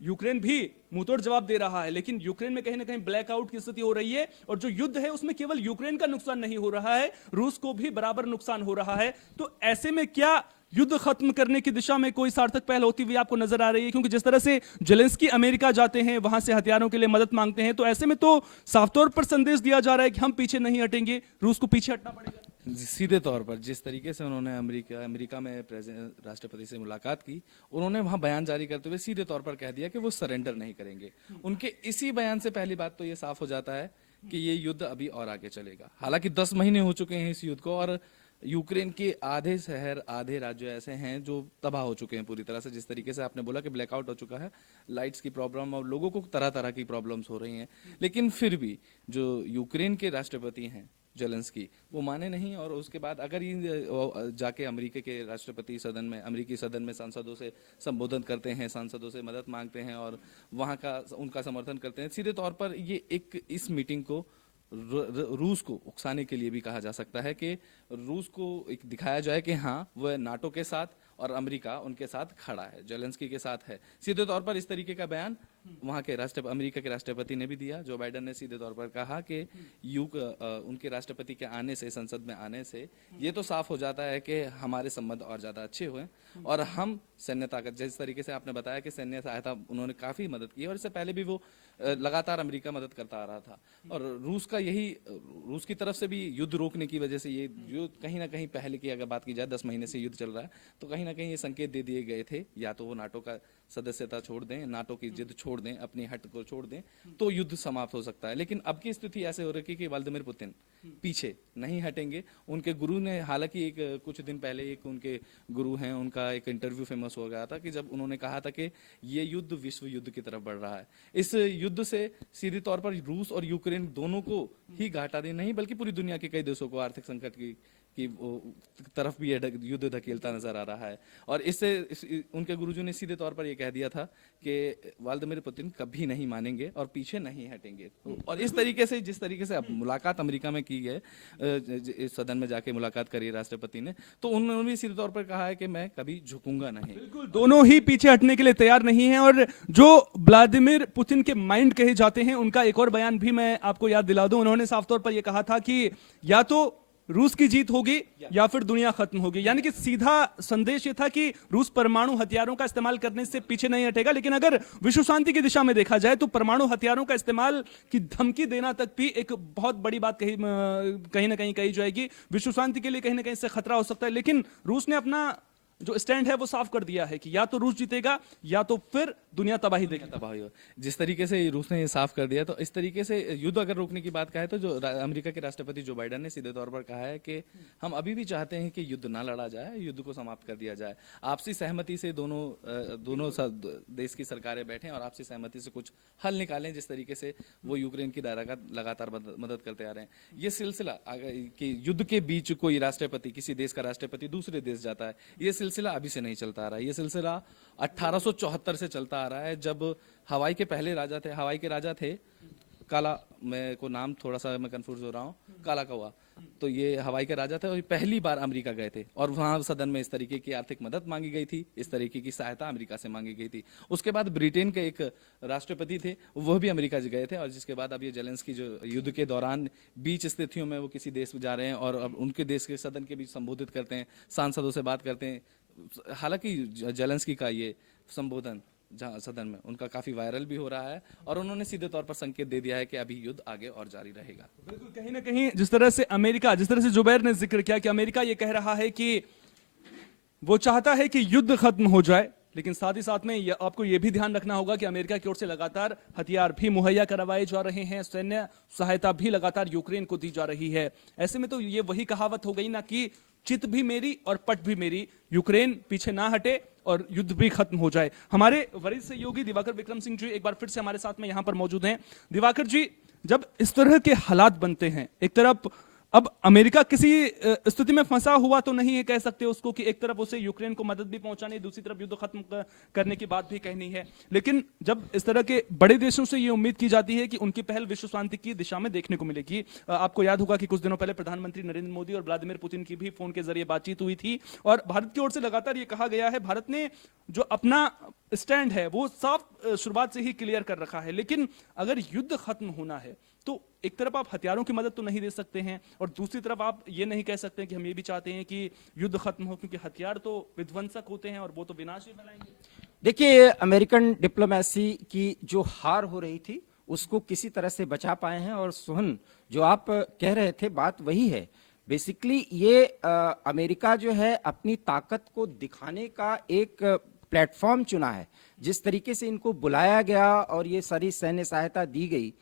यूक्रेन भी मुंहतोड़ जवाब दे रहा है, लेकिन यूक्रेन में कहीं ना कहीं ब्लैकआउट की स्थिति हो रही है। और जो युद्ध है उसमें केवल यूक्रेन का नुकसान नहीं हो रहा है, रूस को भी बराबर नुकसान हो रहा है। तो ऐसे में क्या युद्ध खत्म करने की दिशा में कोई सार्थक पहल होती हुई आपको नजर आ रही है? क्योंकि जिस तरह से जेलेंस्की अमेरिका जाते हैं, वहां से हथियारों के लिए मदद मांगते हैं, तो ऐसे में तो साफ तौर पर संदेश दिया जा रहा है कि हम पीछे नहीं हटेंगे, रूस को पीछे हटना पड़ेगा। सीधे तौर पर जिस तरीके से उन्होंने अमेरिका में राष्ट्रपति से मुलाकात की, उन्होंने वहां बयान जारी करते हुए सीधे तौर पर कह दिया कि वो सरेंडर नहीं करेंगे। उनके इसी बयान से पहली बात तो ये साफ हो जाता है कि ये युद्ध अभी और आगे चलेगा। हालांकि 10 महीने हो चुके हैं इस युद्ध को और यूक्रेन के आधे शहर, आधे राज्य ऐसे हैं जो तबाह हो चुके हैं पूरी तरह से। जिस तरीके से आपने बोला कि ब्लैकआउट हो चुका है, लाइट्स की प्रॉब्लम और लोगों को तरह तरह की प्रॉब्लम्स हो रही हैं, लेकिन फिर भी जो यूक्रेन के राष्ट्रपति हैं जेलेंस्की, वो माने नहीं। और उसके बाद अगर ये जाके अमेरिका के राष्ट्रपति सदन में, अमेरिकी सदन में सांसदों से संबोधन करते हैं, सांसदों से मदद मांगते हैं और वहाँ का उनका समर्थन करते हैं, सीधे तौर पर ये एक इस मीटिंग को रूस को उकसाने के लिए भी कहा जा सकता है कि रूस को एक दिखाया जाए कि हाँ वह नाटो के साथ और अमेरिका उनके साथ खड़ा है, जेलेंस्की के साथ है। सीधे तौर पर इस तरीके का बयान वहाँ के अमेरिका के राष्ट्रपति ने भी दिया। जो बाइडेन ने सीधे तौर पर कहा कि उनके राष्ट्रपति के आने से, संसद में आने से ये तो साफ हो जाता है कि हमारे संबंध और ज्यादा अच्छे हुए और हम सैन्य ताकत, जिस तरीके से आपने बताया कि सैन्य सहायता उन्होंने काफी मदद की और इससे पहले भी वो लगातार अमेरिका मदद करता आ रहा था। और रूस की तरफ से भी युद्ध रोकने की वजह से ये युद्ध कहीं ना कहीं पहले की अगर बात की जाए 10 महीने से युद्ध चल रहा है, तो कहीं ना कहीं ये संकेत दे दिए गए थे या तो वो नाटो का सदस्यता छोड़ दें, नाटो की जिद छोड़ दें, अपनी हट को छोड़ दें, तो युद्ध समाप्त हो सकता है। लेकिन अब की स्थिति ऐसे हो रही है कि व्लादिमीर पुतिन पीछे नहीं हटेंगे। उनके गुरु ने, हालांकि एक कुछ दिन पहले एक उनके गुरु हैं, उनका एक इंटरव्यू फेमस हो गया था कि जब उन्होंने कहा था कि ये युद्ध विश्व युद्ध की तरफ बढ़ रहा है। इस युद्ध से सीधे तौर पर रूस और यूक्रेन दोनों को ही घाटा दे नहीं, बल्कि पूरी दुनिया के कई देशों को आर्थिक संकट कि वो तरफ भी ये युद्ध धकेलता नजर आ रहा है। और उनके गुरुजी ने सीधे तौर पर ये कह दिया था कि व्लादिमीर पुतिन कभी नहीं मानेंगे और पीछे नहीं हटेंगे। और इस तरीके से, जिस तरीके से अब मुलाकात अमेरिका में की है, इस सदन में जाके मुलाकात करी राष्ट्रपति ने, तो उन्होंने भी सीधे तौर पर कहा है कि मैं कभी झुकूंगा नहीं। बिल्कुल, दोनों ही पीछे हटने के लिए तैयार नहीं हैं। और जो व्लादिमीर पुतिन के माइंड कहे जाते हैं, उनका एक और बयान भी मैं आपको याद दिला दूं। उन्होंने साफ तौर पर यह कहा था कि या तो रूस की जीत होगी या फिर दुनिया खत्म होगी। यानी कि सीधा संदेश ये था कि रूस परमाणु हथियारों का इस्तेमाल करने से पीछे नहीं हटेगा, लेकिन अगर विश्व शांति की दिशा में देखा जाए तो परमाणु हथियारों का इस्तेमाल की धमकी देना तक भी एक बहुत बड़ी बात कहीं ना कहीं कही जाएगी। विश्व शांति के लिए कहीं ना कहीं से खतरा हो सकता है। लेकिन रूस ने अपना जो स्टैंड है वो साफ कर दिया है कि या तो रूस जीतेगा या तो फिर दुनिया तबाही देगी। तबाही हो, जिस तरीके से रूस ने ये साफ कर दिया, तो इस तरीके से युद्ध अगर रोकने की बात कहे तो जो अमेरिका के राष्ट्रपति जो बाइडेन ने सीधे तौर पर कहा है कि हम अभी भी चाहते हैं कि युद्ध ना लड़ा जाए, युद्ध को समाप्त कर दिया जाए। आपसी सहमति से दोनों देश की सरकारें बैठें और आपसी सहमति से कुछ हल निकालें, जिस तरीके से वो यूक्रेन की लगातार मदद करते आ रहे हैं। ये सिलसिला कि युद्ध के बीच कोई राष्ट्रपति, किसी देश का राष्ट्रपति दूसरे देश जाता है, ये सिलसिला अभी से नहीं चलता आ रहा है। ये सिलसिला 1874 से चलता आ रहा है, जब हवाई के पहले राजा थे, हवाई के राजा थे काला, मैं को नाम थोड़ा सा मैं कंफ्यूज हो रहा हूँ, काला कौवा। तो ये हवाई के राजा थे और पहली बार अमेरिका गए थे और वहां सदन में इस तरीके की आर्थिक मदद मांगी गई थी, इस तरीके की सहायता अमेरिका से मांगी गई थी। उसके बाद ब्रिटेन के एक राष्ट्रपति थे, वह भी अमेरिका गए थे। और जिसके बाद अब ये जेलेंस्की जो युद्ध के दौरान बीच स्थितियों में वो किसी देश में जा रहे हैं और अब उनके देश के सदन के बीच संबोधित करते हैं, सांसदों से बात करते हैं। हालांकि जेलेंस्की का ये संबोधन जहां सदन में उनका काफी वायरल भी हो रहा है और उन्होंने सीधे तौर पर संकेत दे दिया है कि अभी युद्ध आगे और जारी रहेगा। बिल्कुल, कहीं ना कहीं जिस तरह से जुबैर ने जिक्र किया कि अमेरिका ये कह रहा है कि वो चाहता है कि युद्ध खत्म हो जाए, लेकिन साथ ही साथ में आपको ये भी ध्यान रखना होगा कि अमेरिका की ओर से लगातार हथियार भी मुहैया करवाए जा रहे हैं, सैन्य सहायता भी लगातार यूक्रेन को दी जा रही है। ऐसे में तो ये वही कहावत हो गई ना कि चित भी मेरी और पट भी मेरी, यूक्रेन पीछे ना हटे और युद्ध भी खत्म हो जाए। हमारे वरिष्ठ सहयोगी दिवाकर विक्रम सिंह जी एक बार फिर से हमारे साथ में यहां पर मौजूद हैं। दिवाकर जी, जब इस तरह के हालात बनते हैं, एक तरफ अब अमेरिका किसी स्थिति में फंसा हुआ तो नहीं है कह सकते उसको कि एक तरफ उसे यूक्रेन को मदद भी पहुंचानी, दूसरी तरफ युद्ध खत्म करने की बात भी कहनी है। लेकिन जब इस तरह के बड़े देशों से ये उम्मीद की जाती है कि उनकी पहल विश्व शांति की दिशा में देखने को मिलेगी। आपको याद होगा कि कुछ दिनों पहले प्रधानमंत्री नरेंद्र मोदी और व्लादिमीर पुतिन की भी फोन के जरिए बातचीत हुई थी और भारत की ओर से लगातार ये कहा गया है, भारत ने जो अपना स्टैंड है वो साफ शुरुआत से ही क्लियर कर रखा है। लेकिन अगर युद्ध खत्म होना है तो एक तरफ आप हथियारों की मदद तो नहीं दे सकते हैं और दूसरी तरफ आप ये नहीं कह सकते कि हम ये भी चाहते हैं कि युद्ध खत्म हो, क्योंकि हथियार तो विध्वंसक होते हैं और वो तो विनाश ही फैलाएंगे। देखिए, अमेरिकन डिप्लोमेसी की जो हार हो रही थी उसको किसी तरह से बचा पाए हैं। और सोहन, जो आप कह रहे थे बात वही है। बेसिकली ये अमेरिका जो है अपनी ताकत को दिखाने का एक प्लेटफॉर्म चुना है। जिस तरीके से इनको बुलाया गया और ये सारी सैन्य सहायता दी गई,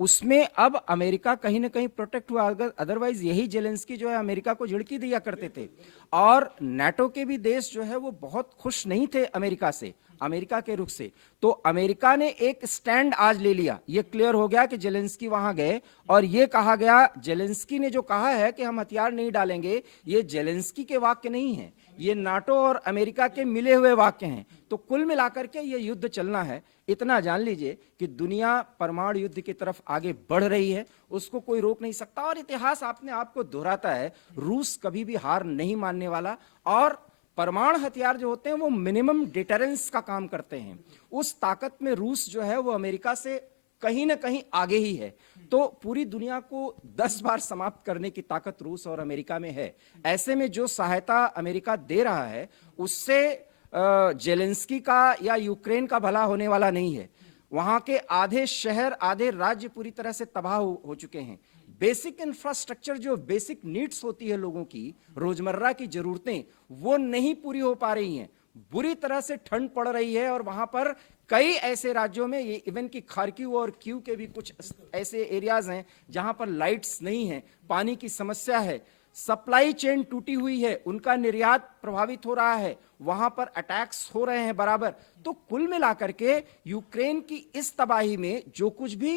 उसमें अब अमेरिका कहीं ना कहीं प्रोटेक्ट हुआ। अदरवाइज यही जेलेंस्की जो है अमेरिका को झिड़की दिया करते थे और नाटो के भी देश जो है वो बहुत खुश नहीं थे अमेरिका से, अमेरिका के रुख से। तो अमेरिका ने एक स्टैंड आज ले लिया। ये क्लियर हो गया कि जेलेंस्की वहां गए और ये कहा गया, जेलेंस्की ने जो कहा है कि हम हथियार नहीं डालेंगे, ये जेलेंस्की के वाक्य नहीं है, ये नाटो और अमेरिका के मिले हुए वाक्य हैं। तो कुल मिलाकर के ये युद्ध चलना है। इतना जान लीजिए कि दुनिया परमाणु युद्ध की तरफ आगे बढ़ रही है, उसको कोई रोक नहीं सकता। और इतिहास अपने आप को दोहराता है, रूस कभी भी हार नहीं मानने वाला। और परमाणु हथियार जो होते हैं वो मिनिमम डिटरेंस का काम करते हैं। उस ताकत में रूस जो है वो अमेरिका से कहीं ना कहीं आगे ही है। तो पूरी दुनिया को 10 बार समाप्त करने की ताकत रूस और अमेरिका में है। ऐसे में जो सहायता अमेरिका दे रहा है उससे जेलेंस्की का या यूक्रेन का भला होने वाला नहीं है। वहां के आधे शहर, आधे राज्य पूरी तरह से तबाह हो चुके हैं। बेसिक इंफ्रास्ट्रक्चर, जो बेसिक नीड्स होती है लोगों की, रोजमर्रा की जरूरतें, वो नहीं पूरी हो पा रही हैं। बुरी तरह से ठंड पड़ रही है और वहां पर कई ऐसे राज्यों में, ये इवन की खार्किव और क्यू के भी कुछ ऐसे एरियाज हैं जहां पर लाइट्स नहीं है, पानी की समस्या है, सप्लाई चेन टूटी हुई है, उनका निर्यात प्रभावित हो रहा है, वहां पर अटैक्स हो रहे हैं बराबर। तो कुल मिलाकर के यूक्रेन की इस तबाही में जो कुछ भी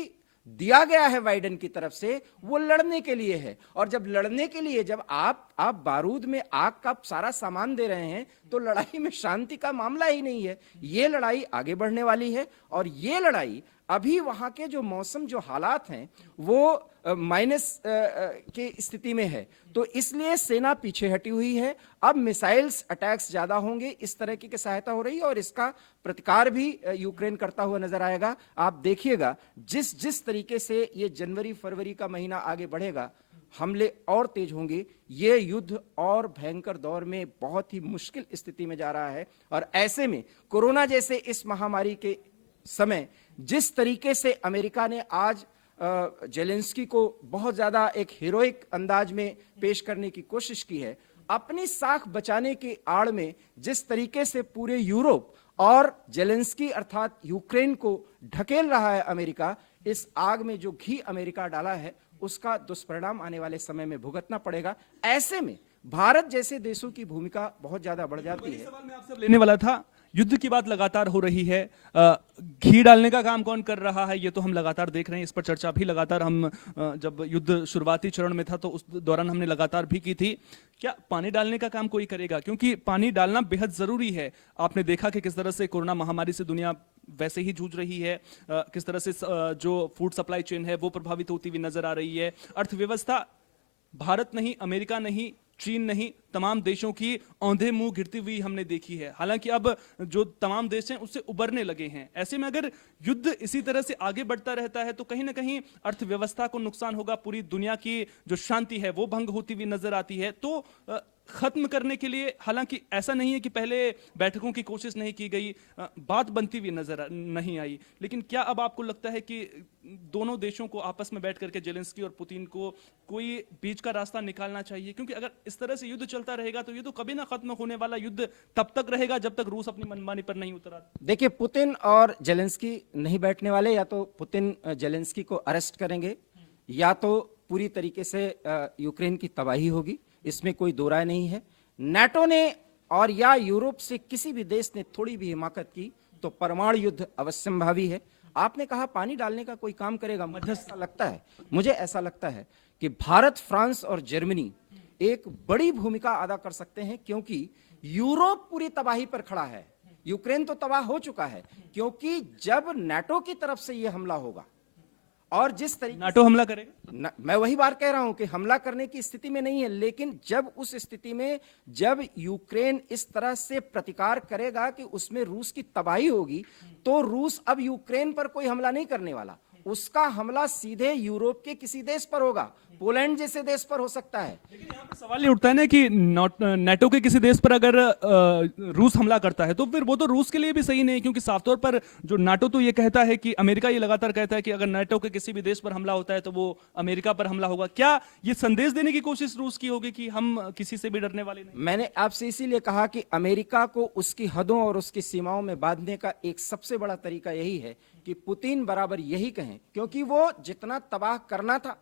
दिया गया है बाइडेन की तरफ से, वो लड़ने के लिए है। और जब लड़ने के लिए, जब आप बारूद में आग का सारा सामान दे रहे हैं, तो लड़ाई में शांति का मामला ही नहीं है। ये लड़ाई आगे बढ़ने वाली है, और ये लड़ाई अभी वहां के जो मौसम, जो हालात हैं, वो माइनस के स्थिति में है, तो इसलिए सेना पीछे हटी हुई है। अब मिसाइल्स अटैक्स ज्यादा होंगे, इस तरह की सहायता हो रही है, और इसका प्रतिकार भी यूक्रेन करता हुआ नजर आएगा। आप देखिएगा जिस तरीके से ये जनवरी फरवरी का महीना आगे बढ़ेगा, हमले और तेज होंगे। ये युद्ध और भयंकर दौर में बहुत ही मुश्किल स्थिति में जा रहा है। और ऐसे में कोरोना जैसे इस महामारी के समय जिस तरीके से अमेरिका ने आज जेलेंस्की को बहुत ज्यादा एक हीरोइक अंदाज में पेश करने की कोशिश की है, अपनी साख बचाने की आड़ में जिस तरीके से पूरे यूरोप और जेलेंस्की अर्थात यूक्रेन को ढकेल रहा है अमेरिका, इस आग में जो घी अमेरिका डाला है, उसका दुष्परिणाम आने वाले समय में भुगतना पड़ेगा। ऐसे में भारत जैसे देशों की भूमिका बहुत ज्यादा बढ़ जाती है। सवाल मैं आपसे लेने वाला था, युद्ध की बात लगातार हो रही है, घी डालने का काम कौन कर रहा है ये तो हम लगातार देख रहे हैं, इस पर चर्चा भी लगातार हम जब युद्ध शुरुआती चरण में था तो उस दौरान हमने लगातार भी की थी। क्या पानी डालने का काम कोई करेगा? क्योंकि पानी डालना बेहद जरूरी है। आपने देखा कि किस तरह से कोरोना महामारी से दुनिया वैसे ही जूझ रही है, किस तरह से जो फूड सप्लाई चेन है वो प्रभावित होती हुई नजर आ रही है। अर्थव्यवस्था भारत नहीं, अमेरिका नहीं, चीन नहीं, तमाम देशों की औंधे मुंह गिरती हुई हमने देखी है। हालांकि अब जो तमाम देश हैं उससे उबरने लगे हैं। ऐसे में अगर युद्ध इसी तरह से आगे बढ़ता रहता है तो कहीं ना कहीं अर्थव्यवस्था को नुकसान होगा, पूरी दुनिया की जो शांति है वो भंग होती हुई नजर आती है। तो खत्म करने के लिए, हालांकि ऐसा नहीं है कि पहले बैठकों की कोशिश नहीं की गई, बात बनती हुई नजर नहीं आई, लेकिन क्या अब आपको लगता है कि दोनों देशों को आपस में बैठ करके जेलेंस्की और पुतिन को कोई बीच का रास्ता निकालना चाहिए? क्योंकि अगर इस तरह से युद्ध चलता रहेगा तो ये तो कभी ना खत्म होने वाला युद्ध तब तक रहेगा जब तक रूस अपनी मनमानी पर नहीं उतरा। देखिए, पुतिन और जेलेंस्की नहीं बैठने वाले। या तो पुतिन जेलेंस्की को अरेस्ट करेंगे, या तो पूरी तरीके से यूक्रेन की तबाही होगी, इसमें कोई दो राय नहीं है। नाटो ने और या यूरोप से किसी भी देश ने थोड़ी भी हिमाकत की तो परमाणु युद्ध अवश्यंभावी है। आपने कहा पानी डालने का कोई काम करेगा, मुझे ऐसा लगता है कि भारत, फ्रांस और जर्मनी एक बड़ी भूमिका अदा कर सकते हैं, क्योंकि यूरोप पूरी तबाही पर खड़ा है। यूक्रेन तो तबाह हो चुका है, क्योंकि जब नाटो की तरफ से यह हमला होगा और जिस तरीके नाटो हमला करेगा, मैं वही बात कह रहा हूं कि हमला करने की स्थिति में नहीं है, लेकिन जब उस स्थिति में जब यूक्रेन इस तरह से प्रतिकार करेगा कि उसमें रूस की तबाही होगी, तो रूस अब यूक्रेन पर कोई हमला नहीं करने वाला। उसका हमला सीधे यूरोप के किसी देश पर होगा, पोलैंड जैसे देश पर हो सकता है। लेकिन यहाँ पर सवाल ये उठता है ना कि नाटो के किसी देश पर अगर रूस हमला करता है तो फिर वो तो रूस के लिए भी सही नहीं, क्योंकि साफ तौर पर जो नाटो तो ये कहता है कि अमेरिका ये लगातार कहता है कि अगर नाटो के किसी भी देश पर हमला होता है तो वो अमेरिका पर हमला होगा। क्या ये संदेश देने की कोशिश रूस की होगी कि हम किसी से भी डरने वाले नहीं? मैंने आपसे इसीलिए कहा कि अमेरिका को उसकी हदों और उसकी सीमाओं में बांधने का एक सबसे बड़ा तरीका यही है कि पुतिन बराबर यही कहें, क्योंकि वो जितना तबाह करना था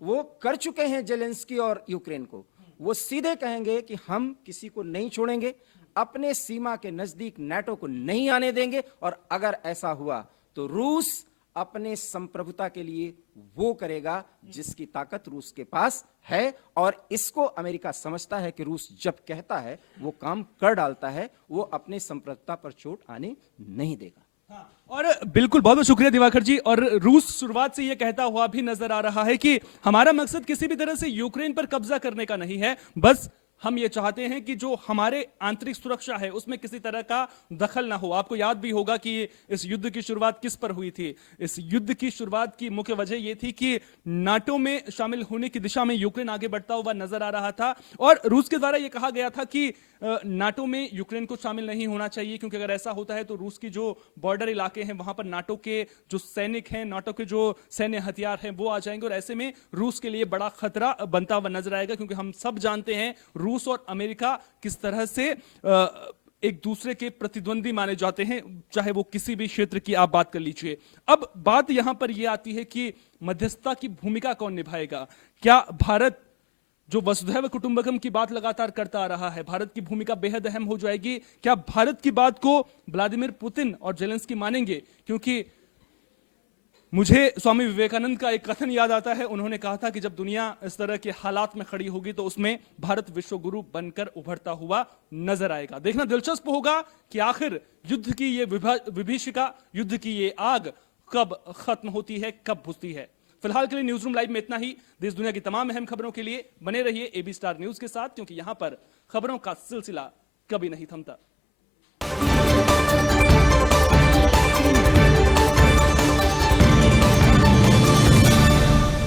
वो कर चुके हैं जेलेंस्की और यूक्रेन को। वो सीधे कहेंगे कि हम किसी को नहीं छोड़ेंगे, अपने सीमा के नजदीक नाटो को नहीं आने देंगे, और अगर ऐसा हुआ तो रूस अपने संप्रभुता के लिए वो करेगा जिसकी ताकत रूस के पास है। और इसको अमेरिका समझता है कि रूस जब कहता है वो काम कर डालता है, वो अपने संप्रभुता पर चोट आने नहीं देगा। और बिल्कुल, बहुत बहुत शुक्रिया दिवाकर जी। और रूस शुरुआत से यह कहता हुआ भी नजर आ रहा है कि हमारा मकसद किसी भी तरह से यूक्रेन पर कब्जा करने का नहीं है, बस हम ये चाहते हैं कि जो हमारे आंतरिक सुरक्षा है उसमें किसी तरह का दखल ना हो। आपको याद भी होगा कि इस युद्ध की शुरुआत किस पर हुई थी। इस युद्ध की शुरुआत की मुख्य वजह यह थी कि नाटो में शामिल होने की दिशा में यूक्रेन आगे बढ़ता हुआ नजर आ रहा था, और रूस के द्वारा यह कहा गया था कि नाटो में यूक्रेन को शामिल नहीं होना चाहिए, क्योंकि अगर ऐसा होता है तो रूस की जो बॉर्डर इलाके हैं वहां पर नाटो के जो सैनिक हैं, नाटो के जो सैन्य हथियार हैं वो आ जाएंगे, और ऐसे में रूस के लिए बड़ा खतरा बनता हुआ नजर आएगा। क्योंकि हम सब जानते हैं रूस और अमेरिका किस तरह से एक दूसरे के प्रतिद्वंदी माने जाते हैं, चाहे वो किसी भी क्षेत्र की आप बात कर लीजिए। अब बात यहां पर यह आती है कि मध्यस्थता की भूमिका कौन निभाएगा? क्या भारत, जो वसुधैव कुटुंबकम की बात लगातार करता आ रहा है, भारत की भूमिका बेहद अहम हो जाएगी? क्या भारत की बात को व्लादिमीर पुतिन और जेलेंस्की मानेंगे? क्योंकि मुझे स्वामी विवेकानंद का एक कथन याद आता है। उन्होंने कहा था कि जब दुनिया इस तरह के हालात में खड़ी होगी तो उसमें भारत विश्व गुरु बनकर उभरता हुआ नजर आएगा। देखना दिलचस्प होगा कि आखिर युद्ध की ये विभीषिका, युद्ध की ये आग कब खत्म होती है, कब बुझती है। फिलहाल के लिए न्यूज रूम लाइव में इतना ही। देश दुनिया की तमाम अहम खबरों के लिए बने रहिए एबी स्टार न्यूज के साथ, क्योंकि यहां पर खबरों का सिलसिला कभी नहीं थमता।